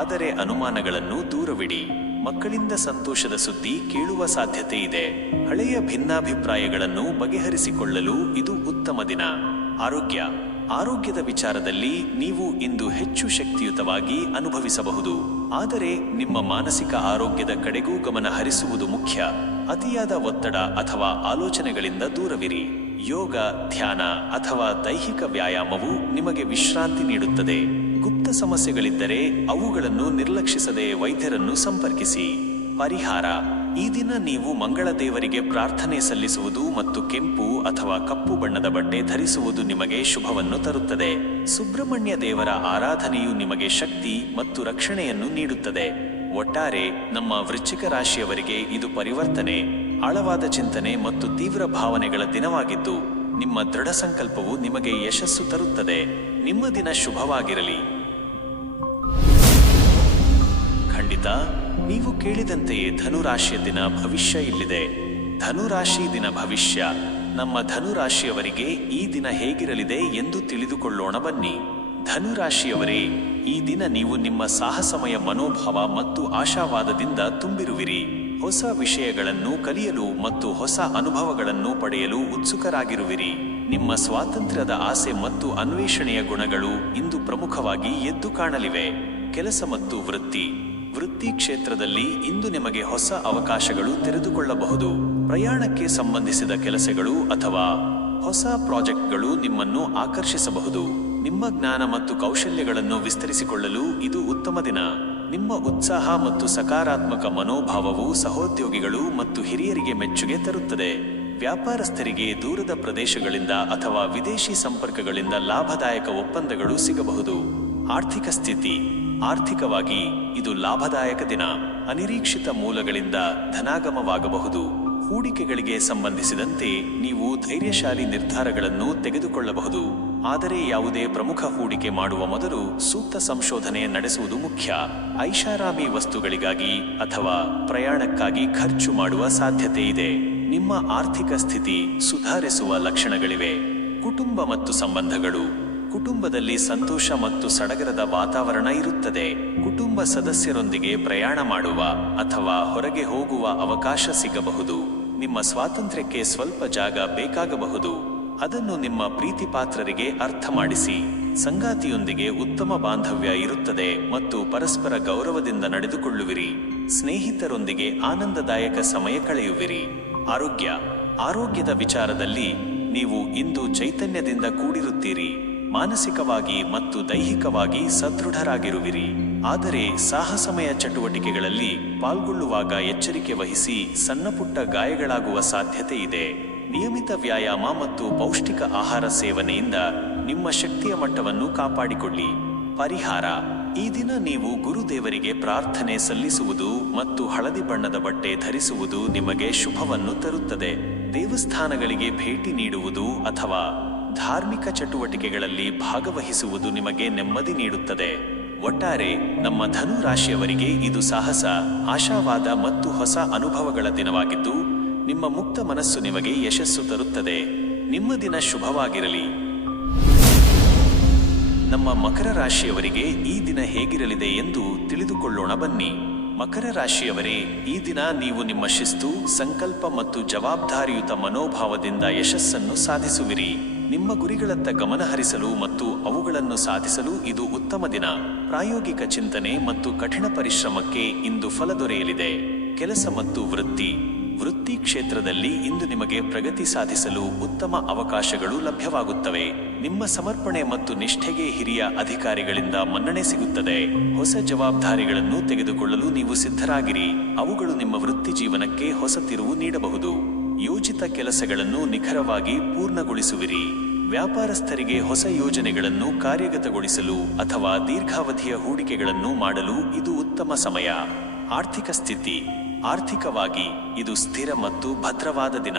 ಆದರೆ ಅನುಮಾನಗಳನ್ನು ದೂರವಿಡಿ. ಮಕ್ಕಳಿಂದ ಸಂತೋಷದ ಸುದ್ದಿ ಕೇಳುವ ಸಾಧ್ಯತೆ ಇದೆ. ಹಳೆಯ ಭಿನ್ನಾಭಿಪ್ರಾಯಗಳನ್ನು ಬಗೆಹರಿಸಿಕೊಳ್ಳಲು ಇದು ಉತ್ತಮ ದಿನ. ಆರೋಗ್ಯದ ವಿಚಾರದಲ್ಲಿ ನೀವು ಇಂದು ಹೆಚ್ಚು ಶಕ್ತಿಯುತವಾಗಿ ಅನುಭವಿಸಬಹುದು, ಆದರೆ ನಿಮ್ಮ ಮಾನಸಿಕ ಆರೋಗ್ಯದ ಕಡೆಗೂ ಗಮನ ಹರಿಸುವುದು ಮುಖ್ಯ. ಅತಿಯಾದ ಒತ್ತಡ ಅಥವಾ ಆಲೋಚನೆಗಳಿಂದ ದೂರವಿರಿ. ಯೋಗ, ಧ್ಯಾನ ಅಥವಾ ದೈಹಿಕ ವ್ಯಾಯಾಮವು ನಿಮಗೆ ವಿಶ್ರಾಂತಿ ನೀಡುತ್ತದೆ. ಗುಪ್ತ ಸಮಸ್ಯೆಗಳಿದ್ದರೆ ಅವುಗಳನ್ನು ನಿರ್ಲಕ್ಷಿಸದೆ ವೈದ್ಯರನ್ನು ಸಂಪರ್ಕಿಸಿ. ಪರಿಹಾರ. ಈ ದಿನ ನೀವು ಮಂಗಳ ದೇವರಿಗೆ ಪ್ರಾರ್ಥನೆ ಸಲ್ಲಿಸುವುದು ಮತ್ತು ಕೆಂಪು ಅಥವಾ ಕಪ್ಪು ಬಣ್ಣದ ಬಟ್ಟೆ ಧರಿಸುವುದು ನಿಮಗೆ ಶುಭವನ್ನು ತರುತ್ತದೆ. ಸುಬ್ರಹ್ಮಣ್ಯ ದೇವರ ಆರಾಧನೆಯು ನಿಮಗೆ ಶಕ್ತಿ ಮತ್ತು ರಕ್ಷಣೆಯನ್ನು ನೀಡುತ್ತದೆ. ಒಟ್ಟಾರೆ ನಮ್ಮ ವೃಶ್ಚಿಕ ರಾಶಿಯವರಿಗೆ ಇದು ಪರಿವರ್ತನೆ, ಆಳವಾದ ಚಿಂತನೆ ಮತ್ತು ತೀವ್ರ ಭಾವನೆಗಳ ದಿನವಾಗಿದ್ದು, ನಿಮ್ಮ ದೃಢ ಸಂಕಲ್ಪವು ನಿಮಗೆ ಯಶಸ್ಸು ತರುತ್ತದೆ. ನಿಮ್ಮ ದಿನ ಶುಭವಾಗಿರಲಿ. ಖಂಡಿತ ನೀವು ಕೇಳಿದಂತೆಯೇ ಧನುರಾಶಿಯ ದಿನ ಭವಿಷ್ಯ ಇಲ್ಲಿದೆ. ಧನುರಾಶಿ ದಿನ ಭವಿಷ್ಯ. ನಮ್ಮ ಧನುರಾಶಿಯವರಿಗೆ ಈ ದಿನ ಹೇಗಿರಲಿದೆ ಎಂದು ತಿಳಿದುಕೊಳ್ಳೋಣ ಬನ್ನಿ. ಧನುರಾಶಿಯವರೇ, ಈ ದಿನ ನೀವು ನಿಮ್ಮ ಸಾಹಸಮಯ ಮನೋಭಾವ ಮತ್ತು ಆಶಾವಾದದಿಂದ ತುಂಬಿರುವಿರಿ. ಹೊಸ ವಿಷಯಗಳನ್ನು ಕಲಿಯಲು ಮತ್ತು ಹೊಸ ಅನುಭವಗಳನ್ನು ಪಡೆಯಲು ಉತ್ಸುಕರಾಗಿರುವಿರಿ. ನಿಮ್ಮ ಸ್ವಾತಂತ್ರ್ಯದ ಆಸೆ ಮತ್ತು ಅನ್ವೇಷಣೆಯ ಗುಣಗಳು ಇಂದು ಪ್ರಮುಖವಾಗಿ ಎದ್ದು ಕಾಣಲಿವೆ. ಕೆಲಸ ಮತ್ತು ವೃತ್ತಿ ಕ್ಷೇತ್ರದಲ್ಲಿ ಇಂದು ನಿಮಗೆ ಹೊಸ ಅವಕಾಶಗಳು ತೆರೆದುಕೊಳ್ಳಬಹುದು. ಪ್ರಯಾಣಕ್ಕೆ ಸಂಬಂಧಿಸಿದ ಕೆಲಸಗಳು ಅಥವಾ ಹೊಸ ಪ್ರಾಜೆಕ್ಟ್ಗಳು ನಿಮ್ಮನ್ನು ಆಕರ್ಷಿಸಬಹುದು. ನಿಮ್ಮ ಜ್ಞಾನ ಮತ್ತು ಕೌಶಲ್ಯಗಳನ್ನು ವಿಸ್ತರಿಸಿಕೊಳ್ಳಲು ಇದು ಉತ್ತಮ ದಿನ. ನಿಮ್ಮ ಉತ್ಸಾಹ ಮತ್ತು ಸಕಾರಾತ್ಮಕ ಮನೋಭಾವವು ಸಹೋದ್ಯೋಗಿಗಳು ಮತ್ತು ಹಿರಿಯರಿಗೆ ಮೆಚ್ಚುಗೆ ತರುತ್ತದೆ. ವ್ಯಾಪಾರಸ್ಥರಿಗೆ ದೂರದ ಪ್ರದೇಶಗಳಿಂದ ಅಥವಾ ವಿದೇಶಿ ಸಂಪರ್ಕಗಳಿಂದ ಲಾಭದಾಯಕ ಒಪ್ಪಂದಗಳು ಸಿಗಬಹುದು. ಆರ್ಥಿಕ ಸ್ಥಿತಿ. ಆರ್ಥಿಕವಾಗಿ ಇದು ಲಾಭದಾಯಕ ದಿನ. ಅನಿರೀಕ್ಷಿತ ಮೂಲಗಳಿಂದ ಧನಾಗಮವಾಗಬಹುದು. ಹೂಡಿಕೆಗಳಿಗೆ ಸಂಬಂಧಿಸಿದಂತೆ ನೀವು ಧೈರ್ಯಶಾಲಿ ನಿರ್ಧಾರಗಳನ್ನು ತೆಗೆದುಕೊಳ್ಳಬಹುದು, ಆದರೆ ಯಾವುದೇ ಪ್ರಮುಖ ಹೂಡಿಕೆ ಮಾಡುವ ಮೊದಲು ಸೂಕ್ತ ಸಂಶೋಧನೆ ನಡೆಸುವುದು ಮುಖ್ಯ. ಐಷಾರಾಮಿ ವಸ್ತುಗಳಿಗಾಗಿ ಅಥವಾ ಪ್ರಯಾಣಕ್ಕಾಗಿ ಖರ್ಚು ಮಾಡುವ ಸಾಧ್ಯತೆ ಇದೆ. ನಿಮ್ಮ ಆರ್ಥಿಕ ಸ್ಥಿತಿ ಸುಧಾರಿಸುವ ಲಕ್ಷಣಗಳಿವೆ. ಕುಟುಂಬ ಮತ್ತು ಸಂಬಂಧಗಳು. ಕುಟುಂಬದಲ್ಲಿ ಸಂತೋಷ ಮತ್ತು ಸಡಗರದ ವಾತಾವರಣ ಇರುತ್ತದೆ. ಕುಟುಂಬ ಸದಸ್ಯರೊಂದಿಗೆ ಪ್ರಯಾಣ ಮಾಡುವ ಅಥವಾ ಹೊರಗೆ ಹೋಗುವ ಅವಕಾಶ ಸಿಗಬಹುದು. ನಿಮ್ಮ ಸ್ವಾತಂತ್ರ್ಯಕ್ಕೆ ಸ್ವಲ್ಪ ಜಾಗ ಬೇಕಾಗಬಹುದು. ಅದನ್ನು ನಿಮ್ಮ ಪ್ರೀತಿಪಾತ್ರರಿಗೆ ಅರ್ಥ ಮಾಡಿಸಿ. ಸಂಗಾತಿಯೊಂದಿಗೆ ಉತ್ತಮ ಬಾಂಧವ್ಯ ಇರುತ್ತದೆ ಮತ್ತು ಪರಸ್ಪರ ಗೌರವದಿಂದ ನಡೆದುಕೊಳ್ಳುವಿರಿ. ಸ್ನೇಹಿತರೊಂದಿಗೆ ಆನಂದದಾಯಕ ಸಮಯ ಕಳೆಯುವಿರಿ. ಆರೋಗ್ಯದ ವಿಚಾರದಲ್ಲಿ ನೀವು ಇಂದು ಚೈತನ್ಯದಿಂದ ಕೂಡಿರುತ್ತೀರಿ. ಮಾನಸಿಕವಾಗಿ ಮತ್ತು ದೈಹಿಕವಾಗಿ ಸದೃಢರಾಗಿರುವಿರಿ. ಆದರೆ ಸಾಹಸಮಯ ಚಟುವಟಿಕೆಗಳಲ್ಲಿ ಪಾಲ್ಗೊಳ್ಳುವಾಗ ಎಚ್ಚರಿಕೆ ವಹಿಸಿ. ಸಣ್ಣಪುಟ್ಟ ಗಾಯಗಳಾಗುವ ಸಾಧ್ಯತೆ ಇದೆ. ನಿಯಮಿತ ವ್ಯಾಯಾಮ ಮತ್ತು ಪೌಷ್ಟಿಕ ಆಹಾರ ಸೇವನೆಯಿಂದ ನಿಮ್ಮ ಶಕ್ತಿಯ ಮಟ್ಟವನ್ನು ಕಾಪಾಡಿಕೊಳ್ಳಿ. ಪರಿಹಾರ. ಈ ದಿನ ನೀವು ಗುರುದೇವರಿಗೆ ಪ್ರಾರ್ಥನೆ ಸಲ್ಲಿಸುವುದು ಮತ್ತು ಹಳದಿ ಬಣ್ಣದ ಬಟ್ಟೆ ಧರಿಸುವುದು ನಿಮಗೆ ಶುಭವನ್ನು ತರುತ್ತದೆ. ದೇವಸ್ಥಾನಗಳಿಗೆ ಭೇಟಿ ನೀಡುವುದು ಅಥವಾ ಧಾರ್ಮಿಕ ಚಟುವಟಿಕೆಗಳಲ್ಲಿ ಭಾಗವಹಿಸುವುದು ನಿಮಗೆ ನೆಮ್ಮದಿ ನೀಡುತ್ತದೆ. ಒಟ್ಟಾರೆ ನಮ್ಮ ಧನು ರಾಶಿಯವರಿಗೆ ಇದು ಸಾಹಸ, ಆಶಾವಾದ ಮತ್ತು ಹೊಸ ಅನುಭವಗಳ ದಿನವಾಗಿದ್ದು, ನಿಮ್ಮ ಮುಕ್ತ ಮನಸ್ಸು ನಿಮಗೆ ಯಶಸ್ಸು ತರುತ್ತದೆ. ನಿಮ್ಮ ದಿನ ಶುಭವಾಗಿರಲಿ. ನಮ್ಮ ಮಕರ ರಾಶಿಯವರಿಗೆ ಈ ದಿನ ಹೇಗಿರಲಿದೆ ಎಂದು ತಿಳಿದುಕೊಳ್ಳೋಣ ಬನ್ನಿ. ಮಕರ ರಾಶಿಯವರೇ, ಈ ದಿನ ನೀವು ನಿಮ್ಮ ಶಿಸ್ತು, ಸಂಕಲ್ಪ ಮತ್ತು ಜವಾಬ್ದಾರಿಯುತ ಮನೋಭಾವದಿಂದ ಯಶಸ್ಸನ್ನು ಸಾಧಿಸುವಿರಿ. ನಿಮ್ಮ ಗುರಿಗಳತ್ತ ಗಮನ ಹರಿಸಲು ಮತ್ತು ಅವುಗಳನ್ನು ಸಾಧಿಸಲು ಇದು ಉತ್ತಮ ದಿನ. ಪ್ರಾಯೋಗಿಕ ಚಿಂತನೆ ಮತ್ತು ಕಠಿಣ ಪರಿಶ್ರಮಕ್ಕೆ ಇಂದು ಫಲ ದೊರೆಯಲಿದೆ. ಕೆಲಸ ಮತ್ತು ವೃತ್ತಿ ಕ್ಷೇತ್ರದಲ್ಲಿ ಇಂದು ನಿಮಗೆ ಪ್ರಗತಿ ಸಾಧಿಸಲು ಉತ್ತಮ ಅವಕಾಶಗಳು ಲಭ್ಯವಾಗುತ್ತವೆ. ನಿಮ್ಮ ಸಮರ್ಪಣೆ ಮತ್ತು ನಿಷ್ಠೆಗೆ ಹಿರಿಯ ಅಧಿಕಾರಿಗಳಿಂದ ಮನ್ನಣೆ ಸಿಗುತ್ತದೆ. ಹೊಸ ಜವಾಬ್ದಾರಿಗಳನ್ನು ತೆಗೆದುಕೊಳ್ಳಲು ನೀವು ಸಿದ್ಧರಾಗಿರಿ. ಅವುಗಳು ನಿಮ್ಮ ವೃತ್ತಿ ಜೀವನಕ್ಕೆ ಹೊಸ ತಿರುವು ನೀಡಬಹುದು. ಯೋಜಿತ ಕೆಲಸಗಳನ್ನು ನಿಖರವಾಗಿ ಪೂರ್ಣಗೊಳಿಸುವಿರಿ. ವ್ಯಾಪಾರಸ್ಥರಿಗೆ ಹೊಸ ಯೋಜನೆಗಳನ್ನು ಕಾರ್ಯಗತಗೊಳಿಸಲು ಅಥವಾ ದೀರ್ಘಾವಧಿಯ ಹೂಡಿಕೆಗಳನ್ನು ಮಾಡಲು ಇದು ಉತ್ತಮ ಸಮಯ. ಆರ್ಥಿಕ ಸ್ಥಿತಿ: ಆರ್ಥಿಕವಾಗಿ ಇದು ಸ್ಥಿರ ಮತ್ತು ಭದ್ರವಾದ ದಿನ.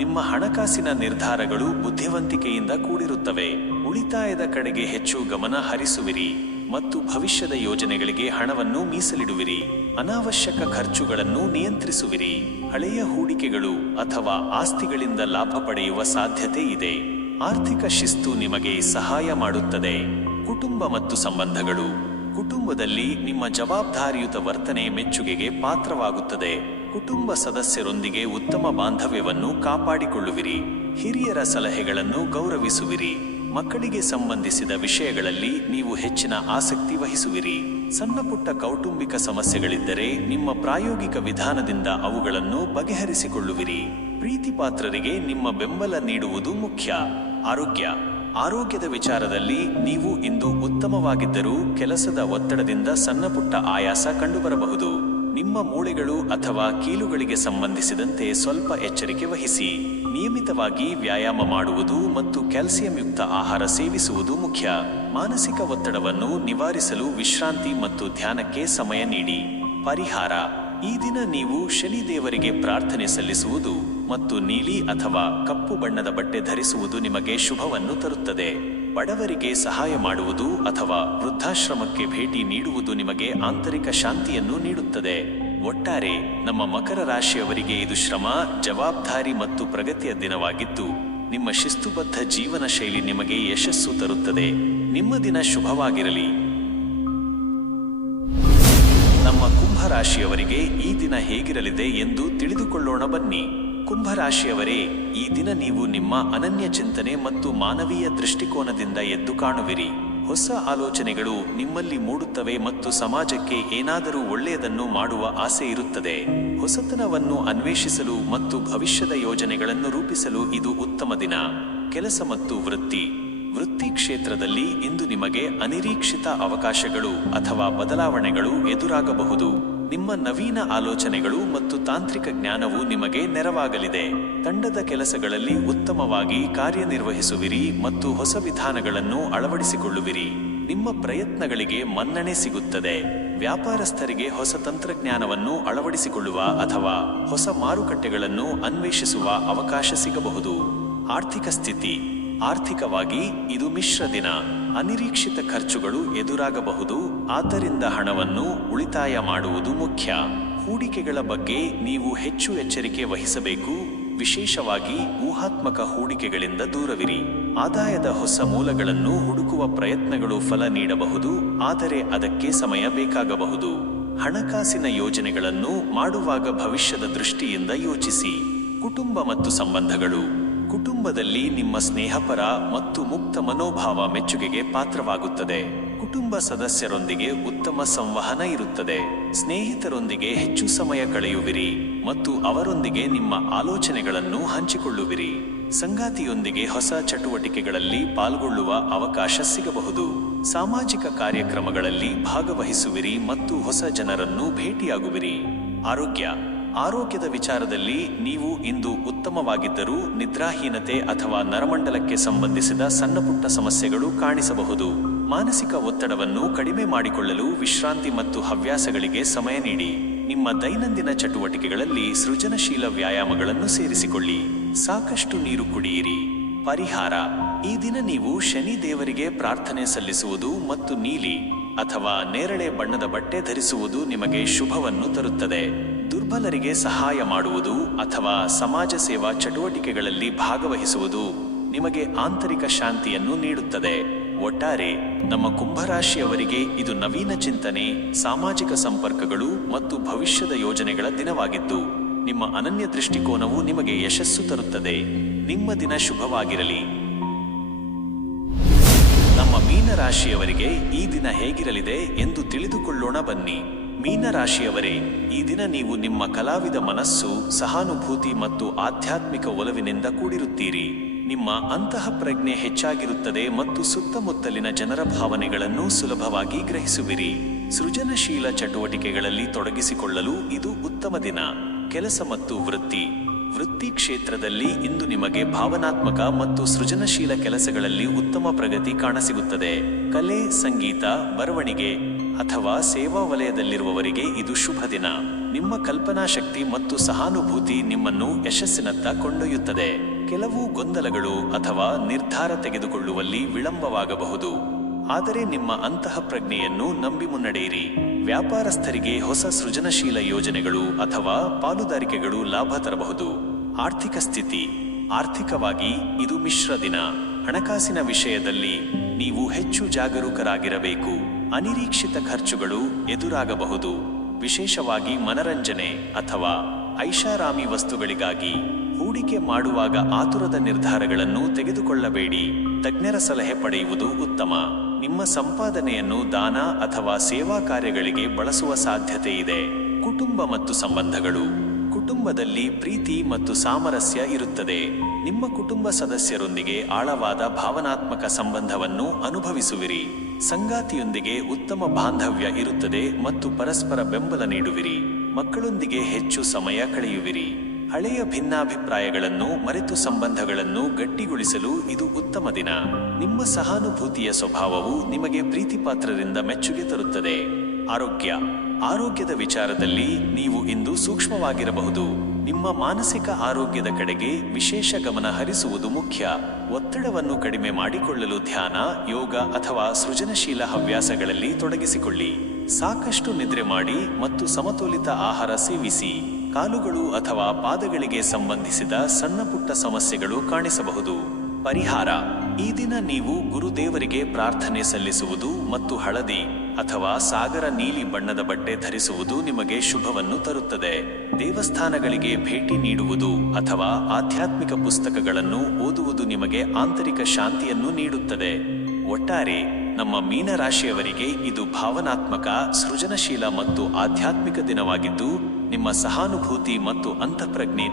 ನಿಮ್ಮ ಹಣಕಾಸಿನ ನಿರ್ಧಾರಗಳು ಬುದ್ಧಿವಂತಿಕೆಯಿಂದ ಕೂಡಿರುತ್ತವೆ. ಉಳಿತಾಯದ ಕಡೆಗೆ ಹೆಚ್ಚು ಗಮನ ಹರಿಸುವಿರಿ ಮತ್ತು ಭವಿಷ್ಯದ ಯೋಜನೆಗಳಿಗೆ ಹಣವನ್ನು ಮೀಸಲಿಡುವಿರಿ. ಅನಾವಶ್ಯಕ ಖರ್ಚುಗಳನ್ನು ನಿಯಂತ್ರಿಸುವಿರಿ. ಹಳೆಯ ಹೂಡಿಕೆಗಳು ಅಥವಾ ಆಸ್ತಿಗಳಿಂದ ಲಾಭ ಪಡೆಯುವ ಸಾಧ್ಯತೆ ಇದೆ. ಆರ್ಥಿಕ ಶಿಸ್ತು ನಿಮಗೆ ಸಹಾಯ ಮಾಡುತ್ತದೆ. ಕುಟುಂಬ ಮತ್ತು ಸಂಬಂಧಗಳು: ಕುಟುಂಬದಲ್ಲಿ ನಿಮ್ಮ ಜವಾಬ್ದಾರಿಯುತ ವರ್ತನೆ ಮೆಚ್ಚುಗೆಗೆ ಪಾತ್ರವಾಗುತ್ತದೆ. ಕುಟುಂಬ ಸದಸ್ಯರೊಂದಿಗೆ ಉತ್ತಮ ಬಾಂಧವ್ಯವನ್ನು ಕಾಪಾಡಿಕೊಳ್ಳುವಿರಿ. ಹಿರಿಯರ ಸಲಹೆಗಳನ್ನು ಗೌರವಿಸುವಿರಿ. ಮಕ್ಕಳಿಗೆ ಸಂಬಂಧಿಸಿದ ವಿಷಯಗಳಲ್ಲಿ ನೀವು ಹೆಚ್ಚಿನ ಆಸಕ್ತಿ ವಹಿಸುವಿರಿ. ಸಣ್ಣಪುಟ್ಟ ಕೌಟುಂಬಿಕ ಸಮಸ್ಯೆಗಳಿದ್ದರೆ ನಿಮ್ಮ ಪ್ರಾಯೋಗಿಕ ವಿಧಾನದಿಂದ ಅವುಗಳನ್ನು ಬಗೆಹರಿಸಿಕೊಳ್ಳುವಿರಿ. ಪ್ರೀತಿಪಾತ್ರರಿಗೆ ನಿಮ್ಮ ಬೆಂಬಲ ನೀಡುವುದು ಮುಖ್ಯ. ಆರೋಗ್ಯದ ವಿಚಾರದಲ್ಲಿ ನೀವು ಇಂದು ಉತ್ತಮವಾಗಿದ್ದರೂ ಕೆಲಸದ ಒತ್ತಡದಿಂದ ಸಣ್ಣಪುಟ್ಟ ಆಯಾಸ ಕಂಡುಬರಬಹುದು. ನಿಮ್ಮ ಮೂಳೆಗಳು ಅಥವಾ ಕೀಲುಗಳಿಗೆ ಸಂಬಂಧಿಸಿದಂತೆ ಸ್ವಲ್ಪ ಎಚ್ಚರಿಕೆ ವಹಿಸಿ. ನಿಯಮಿತವಾಗಿ ವ್ಯಾಯಾಮ ಮಾಡುವುದು ಮತ್ತು ಕ್ಯಾಲ್ಸಿಯಂಯುಕ್ತ ಆಹಾರ ಸೇವಿಸುವುದು ಮುಖ್ಯ. ಮಾನಸಿಕ ಒತ್ತಡವನ್ನು ನಿವಾರಿಸಲು ವಿಶ್ರಾಂತಿ ಮತ್ತು ಧ್ಯಾನಕ್ಕೆ ಸಮಯ ನೀಡಿ. ಪರಿಹಾರ: ಈ ದಿನ ನೀವು ಶನಿ ದೇವರಿಗೆ ಪ್ರಾರ್ಥನೆ ಸಲ್ಲಿಸುವುದು ಮತ್ತು ನೀಲಿ ಅಥವಾ ಕಪ್ಪು ಬಣ್ಣದ ಬಟ್ಟೆ ಧರಿಸುವುದು ನಿಮಗೆ ಶುಭವನ್ನು ತರುತ್ತದೆ. ಬಡವರಿಗೆ ಸಹಾಯ ಮಾಡುವುದು ಅಥವಾ ವೃದ್ಧಾಶ್ರಮಕ್ಕೆ ಭೇಟಿ ನೀಡುವುದು ನಿಮಗೆ ಆಂತರಿಕ ಶಾಂತಿಯನ್ನು ನೀಡುತ್ತದೆ. ಒಟ್ಟಾರೆ ನಮ್ಮ ಮಕರ ರಾಶಿಯವರಿಗೆ ಇದು ಶ್ರಮ, ಜವಾಬ್ದಾರಿ ಮತ್ತು ಪ್ರಗತಿಯ ದಿನವಾಗಿದ್ದು, ನಿಮ್ಮ ಶಿಸ್ತುಬದ್ಧ ಜೀವನ ಶೈಲಿ ನಿಮಗೆ ಯಶಸ್ಸು ತರುತ್ತದೆ. ನಿಮ್ಮ ದಿನ ಶುಭವಾಗಿರಲಿ. ನಮ್ಮ ಕುಂಭರಾಶಿಯವರಿಗೆ ಈ ದಿನ ಹೇಗಿರಲಿದೆ ಎಂದು ತಿಳಿದುಕೊಳ್ಳೋಣ ಬನ್ನಿ. ಕುಂಭರಾಶಿಯವರೇ, ಈ ದಿನ ನೀವು ನಿಮ್ಮ ಅನನ್ಯ ಚಿಂತನೆ ಮತ್ತು ಮಾನವೀಯ ದೃಷ್ಟಿಕೋನದಿಂದ ಎದ್ದು ಕಾಣುವಿರಿ. ಹೊಸ ಆಲೋಚನೆಗಳು ನಿಮ್ಮಲ್ಲಿ ಮೂಡುತ್ತವೆ ಮತ್ತು ಸಮಾಜಕ್ಕೆ ಏನಾದರೂ ಒಳ್ಳೆಯದನ್ನು ಮಾಡುವ ಆಸೆ ಇರುತ್ತದೆ. ಹೊಸತನವನ್ನು ಅನ್ವೇಷಿಸಲು ಮತ್ತು ಭವಿಷ್ಯದ ಯೋಜನೆಗಳನ್ನು ರೂಪಿಸಲು ಇದು ಉತ್ತಮ ದಿನ. ಕೆಲಸ ಮತ್ತು ವೃತ್ತಿ ಕ್ಷೇತ್ರದಲ್ಲಿ ಇಂದು ನಿಮಗೆ ಅನಿರೀಕ್ಷಿತ ಅವಕಾಶಗಳು ಅಥವಾ ಬದಲಾವಣೆಗಳು ಎದುರಾಗಬಹುದು. ನಿಮ್ಮ ನವೀನ ಆಲೋಚನೆಗಳು ಮತ್ತು ತಾಂತ್ರಿಕ ಜ್ಞಾನವು ನಿಮಗೆ ನೆರವಾಗಲಿದೆ. ತಂಡದ ಕೆಲಸಗಳಲ್ಲಿ ಉತ್ತಮವಾಗಿ ಕಾರ್ಯನಿರ್ವಹಿಸುವಿರಿ ಮತ್ತು ಹೊಸ ವಿಧಾನಗಳನ್ನು ಅಳವಡಿಸಿಕೊಳ್ಳುವಿರಿ. ನಿಮ್ಮ ಪ್ರಯತ್ನಗಳಿಗೆ ಮನ್ನಣೆ ಸಿಗುತ್ತದೆ. ವ್ಯಾಪಾರಸ್ಥರಿಗೆ ಹೊಸ ತಂತ್ರಜ್ಞಾನವನ್ನು ಅಳವಡಿಸಿಕೊಳ್ಳುವ ಅಥವಾ ಹೊಸ ಮಾರುಕಟ್ಟೆಗಳನ್ನು ಅನ್ವೇಷಿಸುವ ಅವಕಾಶ ಸಿಗಬಹುದು. ಆರ್ಥಿಕ ಸ್ಥಿತಿ: ಆರ್ಥಿಕವಾಗಿ ಇದು ಮಿಶ್ರ ದಿನ. ಅನಿರೀಕ್ಷಿತ ಖರ್ಚುಗಳು ಎದುರಾಗಬಹುದು, ಆದ್ದರಿಂದ ಹಣವನ್ನು ಉಳಿತಾಯ ಮಾಡುವುದು ಮುಖ್ಯ. ಹೂಡಿಕೆಗಳ ಬಗ್ಗೆ ನೀವು ಹೆಚ್ಚು ಎಚ್ಚರಿಕೆ ವಹಿಸಬೇಕು, ವಿಶೇಷವಾಗಿ ಊಹಾತ್ಮಕ ಹೂಡಿಕೆಗಳಿಂದ ದೂರವಿರಿ. ಆದಾಯದ ಹೊಸ ಮೂಲಗಳನ್ನು ಹುಡುಕುವ ಪ್ರಯತ್ನಗಳು ಫಲ ನೀಡಬಹುದು, ಆದರೆ ಅದಕ್ಕೆ ಸಮಯ ಬೇಕಾಗಬಹುದು. ಹಣಕಾಸಿನ ಯೋಜನೆಗಳನ್ನು ಮಾಡುವಾಗ ಭವಿಷ್ಯದ ದೃಷ್ಟಿಯಿಂದ ಯೋಚಿಸಿ. ಕುಟುಂಬ ಮತ್ತು ಸಂಬಂಧಗಳು: ಕುಟುಂಬದಲ್ಲಿ ನಿಮ್ಮ ಸ್ನೇಹಪರ ಮತ್ತು ಮುಕ್ತ ಮನೋಭಾವ ಮೆಚ್ಚುಗೆಗೆ ಪಾತ್ರವಾಗುತ್ತದೆ. ಕುಟುಂಬ ಸದಸ್ಯರೊಂದಿಗೆ ಉತ್ತಮ ಸಂವಹನ ಇರುತ್ತದೆ. ಸ್ನೇಹಿತರೊಂದಿಗೆ ಹೆಚ್ಚು ಸಮಯ ಕಳೆಯುವಿರಿ ಮತ್ತು ಅವರೊಂದಿಗೆ ನಿಮ್ಮ ಆಲೋಚನೆಗಳನ್ನು ಹಂಚಿಕೊಳ್ಳುವಿರಿ. ಸಂಗಾತಿಯೊಂದಿಗೆ ಹೊಸ ಚಟುವಟಿಕೆಗಳಲ್ಲಿ ಪಾಲ್ಗೊಳ್ಳುವ ಅವಕಾಶ ಸಿಗಬಹುದು. ಸಾಮಾಜಿಕ ಕಾರ್ಯಕ್ರಮಗಳಲ್ಲಿ ಭಾಗವಹಿಸುವಿರಿ ಮತ್ತು ಹೊಸ ಜನರನ್ನು ಭೇಟಿಯಾಗುವಿರಿ. ಆರೋಗ್ಯದ ವಿಚಾರದಲ್ಲಿ ನೀವು ಇಂದು ಉತ್ತಮವಾಗಿದ್ದರೂ ನಿದ್ರಾಹೀನತೆ ಅಥವಾ ನರಮಂಡಲಕ್ಕೆ ಸಂಬಂಧಿಸಿದ ಸಣ್ಣಪುಟ್ಟ ಸಮಸ್ಯೆಗಳು ಕಾಣಿಸಬಹುದು. ಮಾನಸಿಕ ಒತ್ತಡವನ್ನು ಕಡಿಮೆ ಮಾಡಿಕೊಳ್ಳಲು ವಿಶ್ರಾಂತಿ ಮತ್ತು ಹವ್ಯಾಸಗಳಿಗೆ ಸಮಯ ನೀಡಿ. ನಿಮ್ಮ ದೈನಂದಿನ ಚಟುವಟಿಕೆಗಳಲ್ಲಿ ಸೃಜನಶೀಲ ವ್ಯಾಯಾಮಗಳನ್ನು ಸೇರಿಸಿಕೊಳ್ಳಿ. ಸಾಕಷ್ಟು ನೀರು ಕುಡಿಯಿರಿ. ಪರಿಹಾರ: ಈ ದಿನ ನೀವು ಶನಿ ದೇವರಿಗೆ ಪ್ರಾರ್ಥನೆ ಸಲ್ಲಿಸುವುದು ಮತ್ತು ನೀಲಿ ಅಥವಾ ನೇರಳೆ ಬಣ್ಣದ ಬಟ್ಟೆ ಧರಿಸುವುದು ನಿಮಗೆ ಶುಭವನ್ನು ತರುತ್ತದೆ. ದುರ್ಬಲರಿಗೆ ಸಹಾಯ ಮಾಡುವುದು ಅಥವಾ ಸಮಾಜ ಸೇವಾ ಚಟುವಟಿಕೆಗಳಲ್ಲಿ ಭಾಗವಹಿಸುವುದು ನಿಮಗೆ ಆಂತರಿಕ ಶಾಂತಿಯನ್ನು ನೀಡುತ್ತದೆ. ಒಟ್ಟಾರೆ ನಮ್ಮ ಕುಂಭರಾಶಿಯವರಿಗೆ ಇದು ನವೀನ ಚಿಂತನೆ, ಸಾಮಾಜಿಕ ಸಂಪರ್ಕಗಳು ಮತ್ತು ಭವಿಷ್ಯದ ಯೋಜನೆಗಳ ದಿನವಾಗಿದ್ದು, ನಿಮ್ಮ ಅನನ್ಯ ದೃಷ್ಟಿಕೋನವು ನಿಮಗೆ ಯಶಸ್ಸು ತರುತ್ತದೆ. ನಿಮ್ಮ ದಿನ ಶುಭವಾಗಿರಲಿ. ನಮ್ಮ ಮೀನರಾಶಿಯವರಿಗೆ ಈ ದಿನ ಹೇಗಿರಲಿದೆ ಎಂದು ತಿಳಿದುಕೊಳ್ಳೋಣ ಬನ್ನಿ. ಮೀನರಾಶಿಯವರೇ, ಈ ದಿನ ನೀವು ನಿಮ್ಮ ಕಲಾವಿದ ಮನಸ್ಸು, ಸಹಾನುಭೂತಿ ಮತ್ತು ಆಧ್ಯಾತ್ಮಿಕ ಒಲವಿನಿಂದ ಕೂಡಿರುತ್ತೀರಿ. ನಿಮ್ಮ ಅಂತಃಪ್ರಜ್ಞೆ ಹೆಚ್ಚಾಗಿರುತ್ತದೆ ಮತ್ತು ಸುತ್ತಮುತ್ತಲಿನ ಜನರ ಭಾವನೆಗಳನ್ನು ಸುಲಭವಾಗಿ ಗ್ರಹಿಸುವಿರಿ. ಸೃಜನಶೀಲ ಚಟುವಟಿಕೆಗಳಲ್ಲಿ ತೊಡಗಿಸಿಕೊಳ್ಳಲು ಇದು ಉತ್ತಮ ದಿನ. ಕೆಲಸ ಮತ್ತು ವೃತ್ತಿ ಕ್ಷೇತ್ರದಲ್ಲಿ ಇಂದು ನಿಮಗೆ ಭಾವನಾತ್ಮಕ ಮತ್ತು ಸೃಜನಶೀಲ ಕೆಲಸಗಳಲ್ಲಿ ಉತ್ತಮ ಪ್ರಗತಿ ಕಾಣಸಿಗುತ್ತದೆ. ಕಲೆ, ಸಂಗೀತ, ಬರವಣಿಗೆ ಅಥವಾ ಸೇವಾ ವಲಯದಲ್ಲಿರುವವರಿಗೆ ಇದು ಶುಭ ದಿನ. ನಿಮ್ಮ ಕಲ್ಪನಾ ಶಕ್ತಿ ಮತ್ತು ಸಹಾನುಭೂತಿ ನಿಮ್ಮನ್ನು ಯಶಸ್ಸಿನತ್ತ ಕೊಂಡೊಯ್ಯುತ್ತದೆ. ಕೆಲವು ಗೊಂದಲಗಳು ಅಥವಾ ನಿರ್ಧಾರ ತೆಗೆದುಕೊಳ್ಳುವಲ್ಲಿ ವಿಳಂಬವಾಗಬಹುದು, ಆದರೆ ನಿಮ್ಮ ಅಂತಃಪ್ರಜ್ಞೆಯನ್ನು ನಂಬಿ ಮುನ್ನಡೆಯಿರಿ. ವ್ಯಾಪಾರಸ್ಥರಿಗೆ ಹೊಸ ಸೃಜನಶೀಲ ಯೋಜನೆಗಳು ಅಥವಾ ಪಾಲುದಾರಿಕೆಗಳು ಲಾಭ ತರಬಹುದು. ಆರ್ಥಿಕ ಸ್ಥಿತಿ: ಆರ್ಥಿಕವಾಗಿ ಇದು ಮಿಶ್ರ ದಿನ. ಹಣಕಾಸಿನ ವಿಷಯದಲ್ಲಿ ನೀವು ಹೆಚ್ಚು ಜಾಗರೂಕರಾಗಿರಬೇಕು. ಅನಿರೀಕ್ಷಿತ ಖರ್ಚುಗಳು ಎದುರಾಗಬಹುದು, ವಿಶೇಷವಾಗಿ ಮನರಂಜನೆ ಅಥವಾ ಐಷಾರಾಮಿ ವಸ್ತುಗಳಿಗಾಗಿ. ಹೂಡಿಕೆ ಮಾಡುವಾಗ ಆತುರದ ನಿರ್ಧಾರಗಳನ್ನು ತೆಗೆದುಕೊಳ್ಳಬೇಡಿ. ತಜ್ಞರ ಸಲಹೆ ಪಡೆಯುವುದು ಉತ್ತಮ. ನಿಮ್ಮ ಸಂಪಾದನೆಯನ್ನು ದಾನ ಅಥವಾ ಸೇವಾ ಕಾರ್ಯಗಳಿಗೆ ಬಳಸುವ ಸಾಧ್ಯತೆ ಇದೆ. ಕುಟುಂಬ ಮತ್ತು ಸಂಬಂಧಗಳು: ಕುಟುಂಬದಲ್ಲಿ ಪ್ರೀತಿ ಮತ್ತು ಸಾಮರಸ್ಯ ಇರುತ್ತದೆ. ನಿಮ್ಮ ಕುಟುಂಬ ಸದಸ್ಯರೊಂದಿಗೆ ಆಳವಾದ ಭಾವನಾತ್ಮಕ ಸಂಬಂಧವನ್ನು ಅನುಭವಿಸುವಿರಿ. ಸಂಗಾತಿಯೊಂದಿಗೆ ಉತ್ತಮ ಬಾಂಧವ್ಯ ಇರುತ್ತದೆ ಮತ್ತು ಪರಸ್ಪರ ಬೆಂಬಲ ನೀಡುವಿರಿ. ಮಕ್ಕಳೊಂದಿಗೆ ಹೆಚ್ಚು ಸಮಯ ಕಳೆಯುವಿರಿ. ಹಳೆಯ ಭಿನ್ನಾಭಿಪ್ರಾಯಗಳನ್ನು ಮರೆತು ಸಂಬಂಧಗಳನ್ನು ಗಟ್ಟಿಗೊಳಿಸಲು ಇದು ಉತ್ತಮ ದಿನ. ನಿಮ್ಮ ಸಹಾನುಭೂತಿಯ ಸ್ವಭಾವವು ನಿಮಗೆ ಪ್ರೀತಿಪಾತ್ರರಿಂದ ಮೆಚ್ಚುಗೆ ತರುತ್ತದೆ. ಆರೋಗ್ಯದ ವಿಚಾರದಲ್ಲಿ ನೀವು ಇಂದು ಸೂಕ್ಷ್ಮವಾಗಿರಬಹುದು. ನಿಮ್ಮ ಮಾನಸಿಕ ಆರೋಗ್ಯದ ಕಡೆಗೆ ವಿಶೇಷ ಗಮನ ಹರಿಸುವುದು ಮುಖ್ಯ. ಒತ್ತಡವನ್ನು ಕಡಿಮೆ ಮಾಡಿಕೊಳ್ಳಲು ಧ್ಯಾನ, ಯೋಗ ಅಥವಾ ಸೃಜನಶೀಲ ಹವ್ಯಾಸಗಳಲ್ಲಿ ತೊಡಗಿಸಿಕೊಳ್ಳಿ. ಸಾಕಷ್ಟು ನಿದ್ರೆ ಮಾಡಿ ಮತ್ತು ಸಮತೋಲಿತ ಆಹಾರ ಸೇವಿಸಿ. ಕಾಲುಗಳು ಅಥವಾ ಪಾದಗಳಿಗೆ ಸಂಬಂಧಿಸಿದ ಸಣ್ಣ ಪುಟ್ಟ ಸಮಸ್ಯೆಗಳು ಕಾಣಿಸಬಹುದು. ಪರಿಹಾರ: ಈ ದಿನ ನೀವು ಗುರುದೇವರಿಗೆ ಪ್ರಾರ್ಥನೆ ಸಲ್ಲಿಸುವುದು ಮತ್ತು ಹಳದಿ ಅಥವಾ ಸಾಗರ ನೀಲಿ ಬಣ್ಣದ ಬಟ್ಟೆ ಧರಿಸುವುದು ನಿಮಗೆ ಶುಭವನ್ನು ತರುತ್ತದೆ. ದೇವಸ್ಥಾನಗಳಿಗೆ ಭೇಟಿ ನೀಡುವುದು ಅಥವಾ ಆಧ್ಯಾತ್ಮಿಕ ಪುಸ್ತಕಗಳನ್ನು ಓದುವುದು ನಿಮಗೆ ಆಂತರಿಕ ಶಾಂತಿಯನ್ನು ನೀಡುತ್ತದೆ. ಒಟ್ಟಾರೆ ನಮ್ಮ ಮೀನರಾಶಿಯವರಿಗೆ ಇದು ಭಾವನಾತ್ಮಕ, ಸೃಜನಶೀಲ ಮತ್ತು ಆಧ್ಯಾತ್ಮಿಕ ದಿನವಾಗಿದ್ದು, ನಿಮ್ಮ ಸಹಾನುಭೂತಿ ಮತ್ತು ಅಂತಃಪ್ರಜ್ಞೆ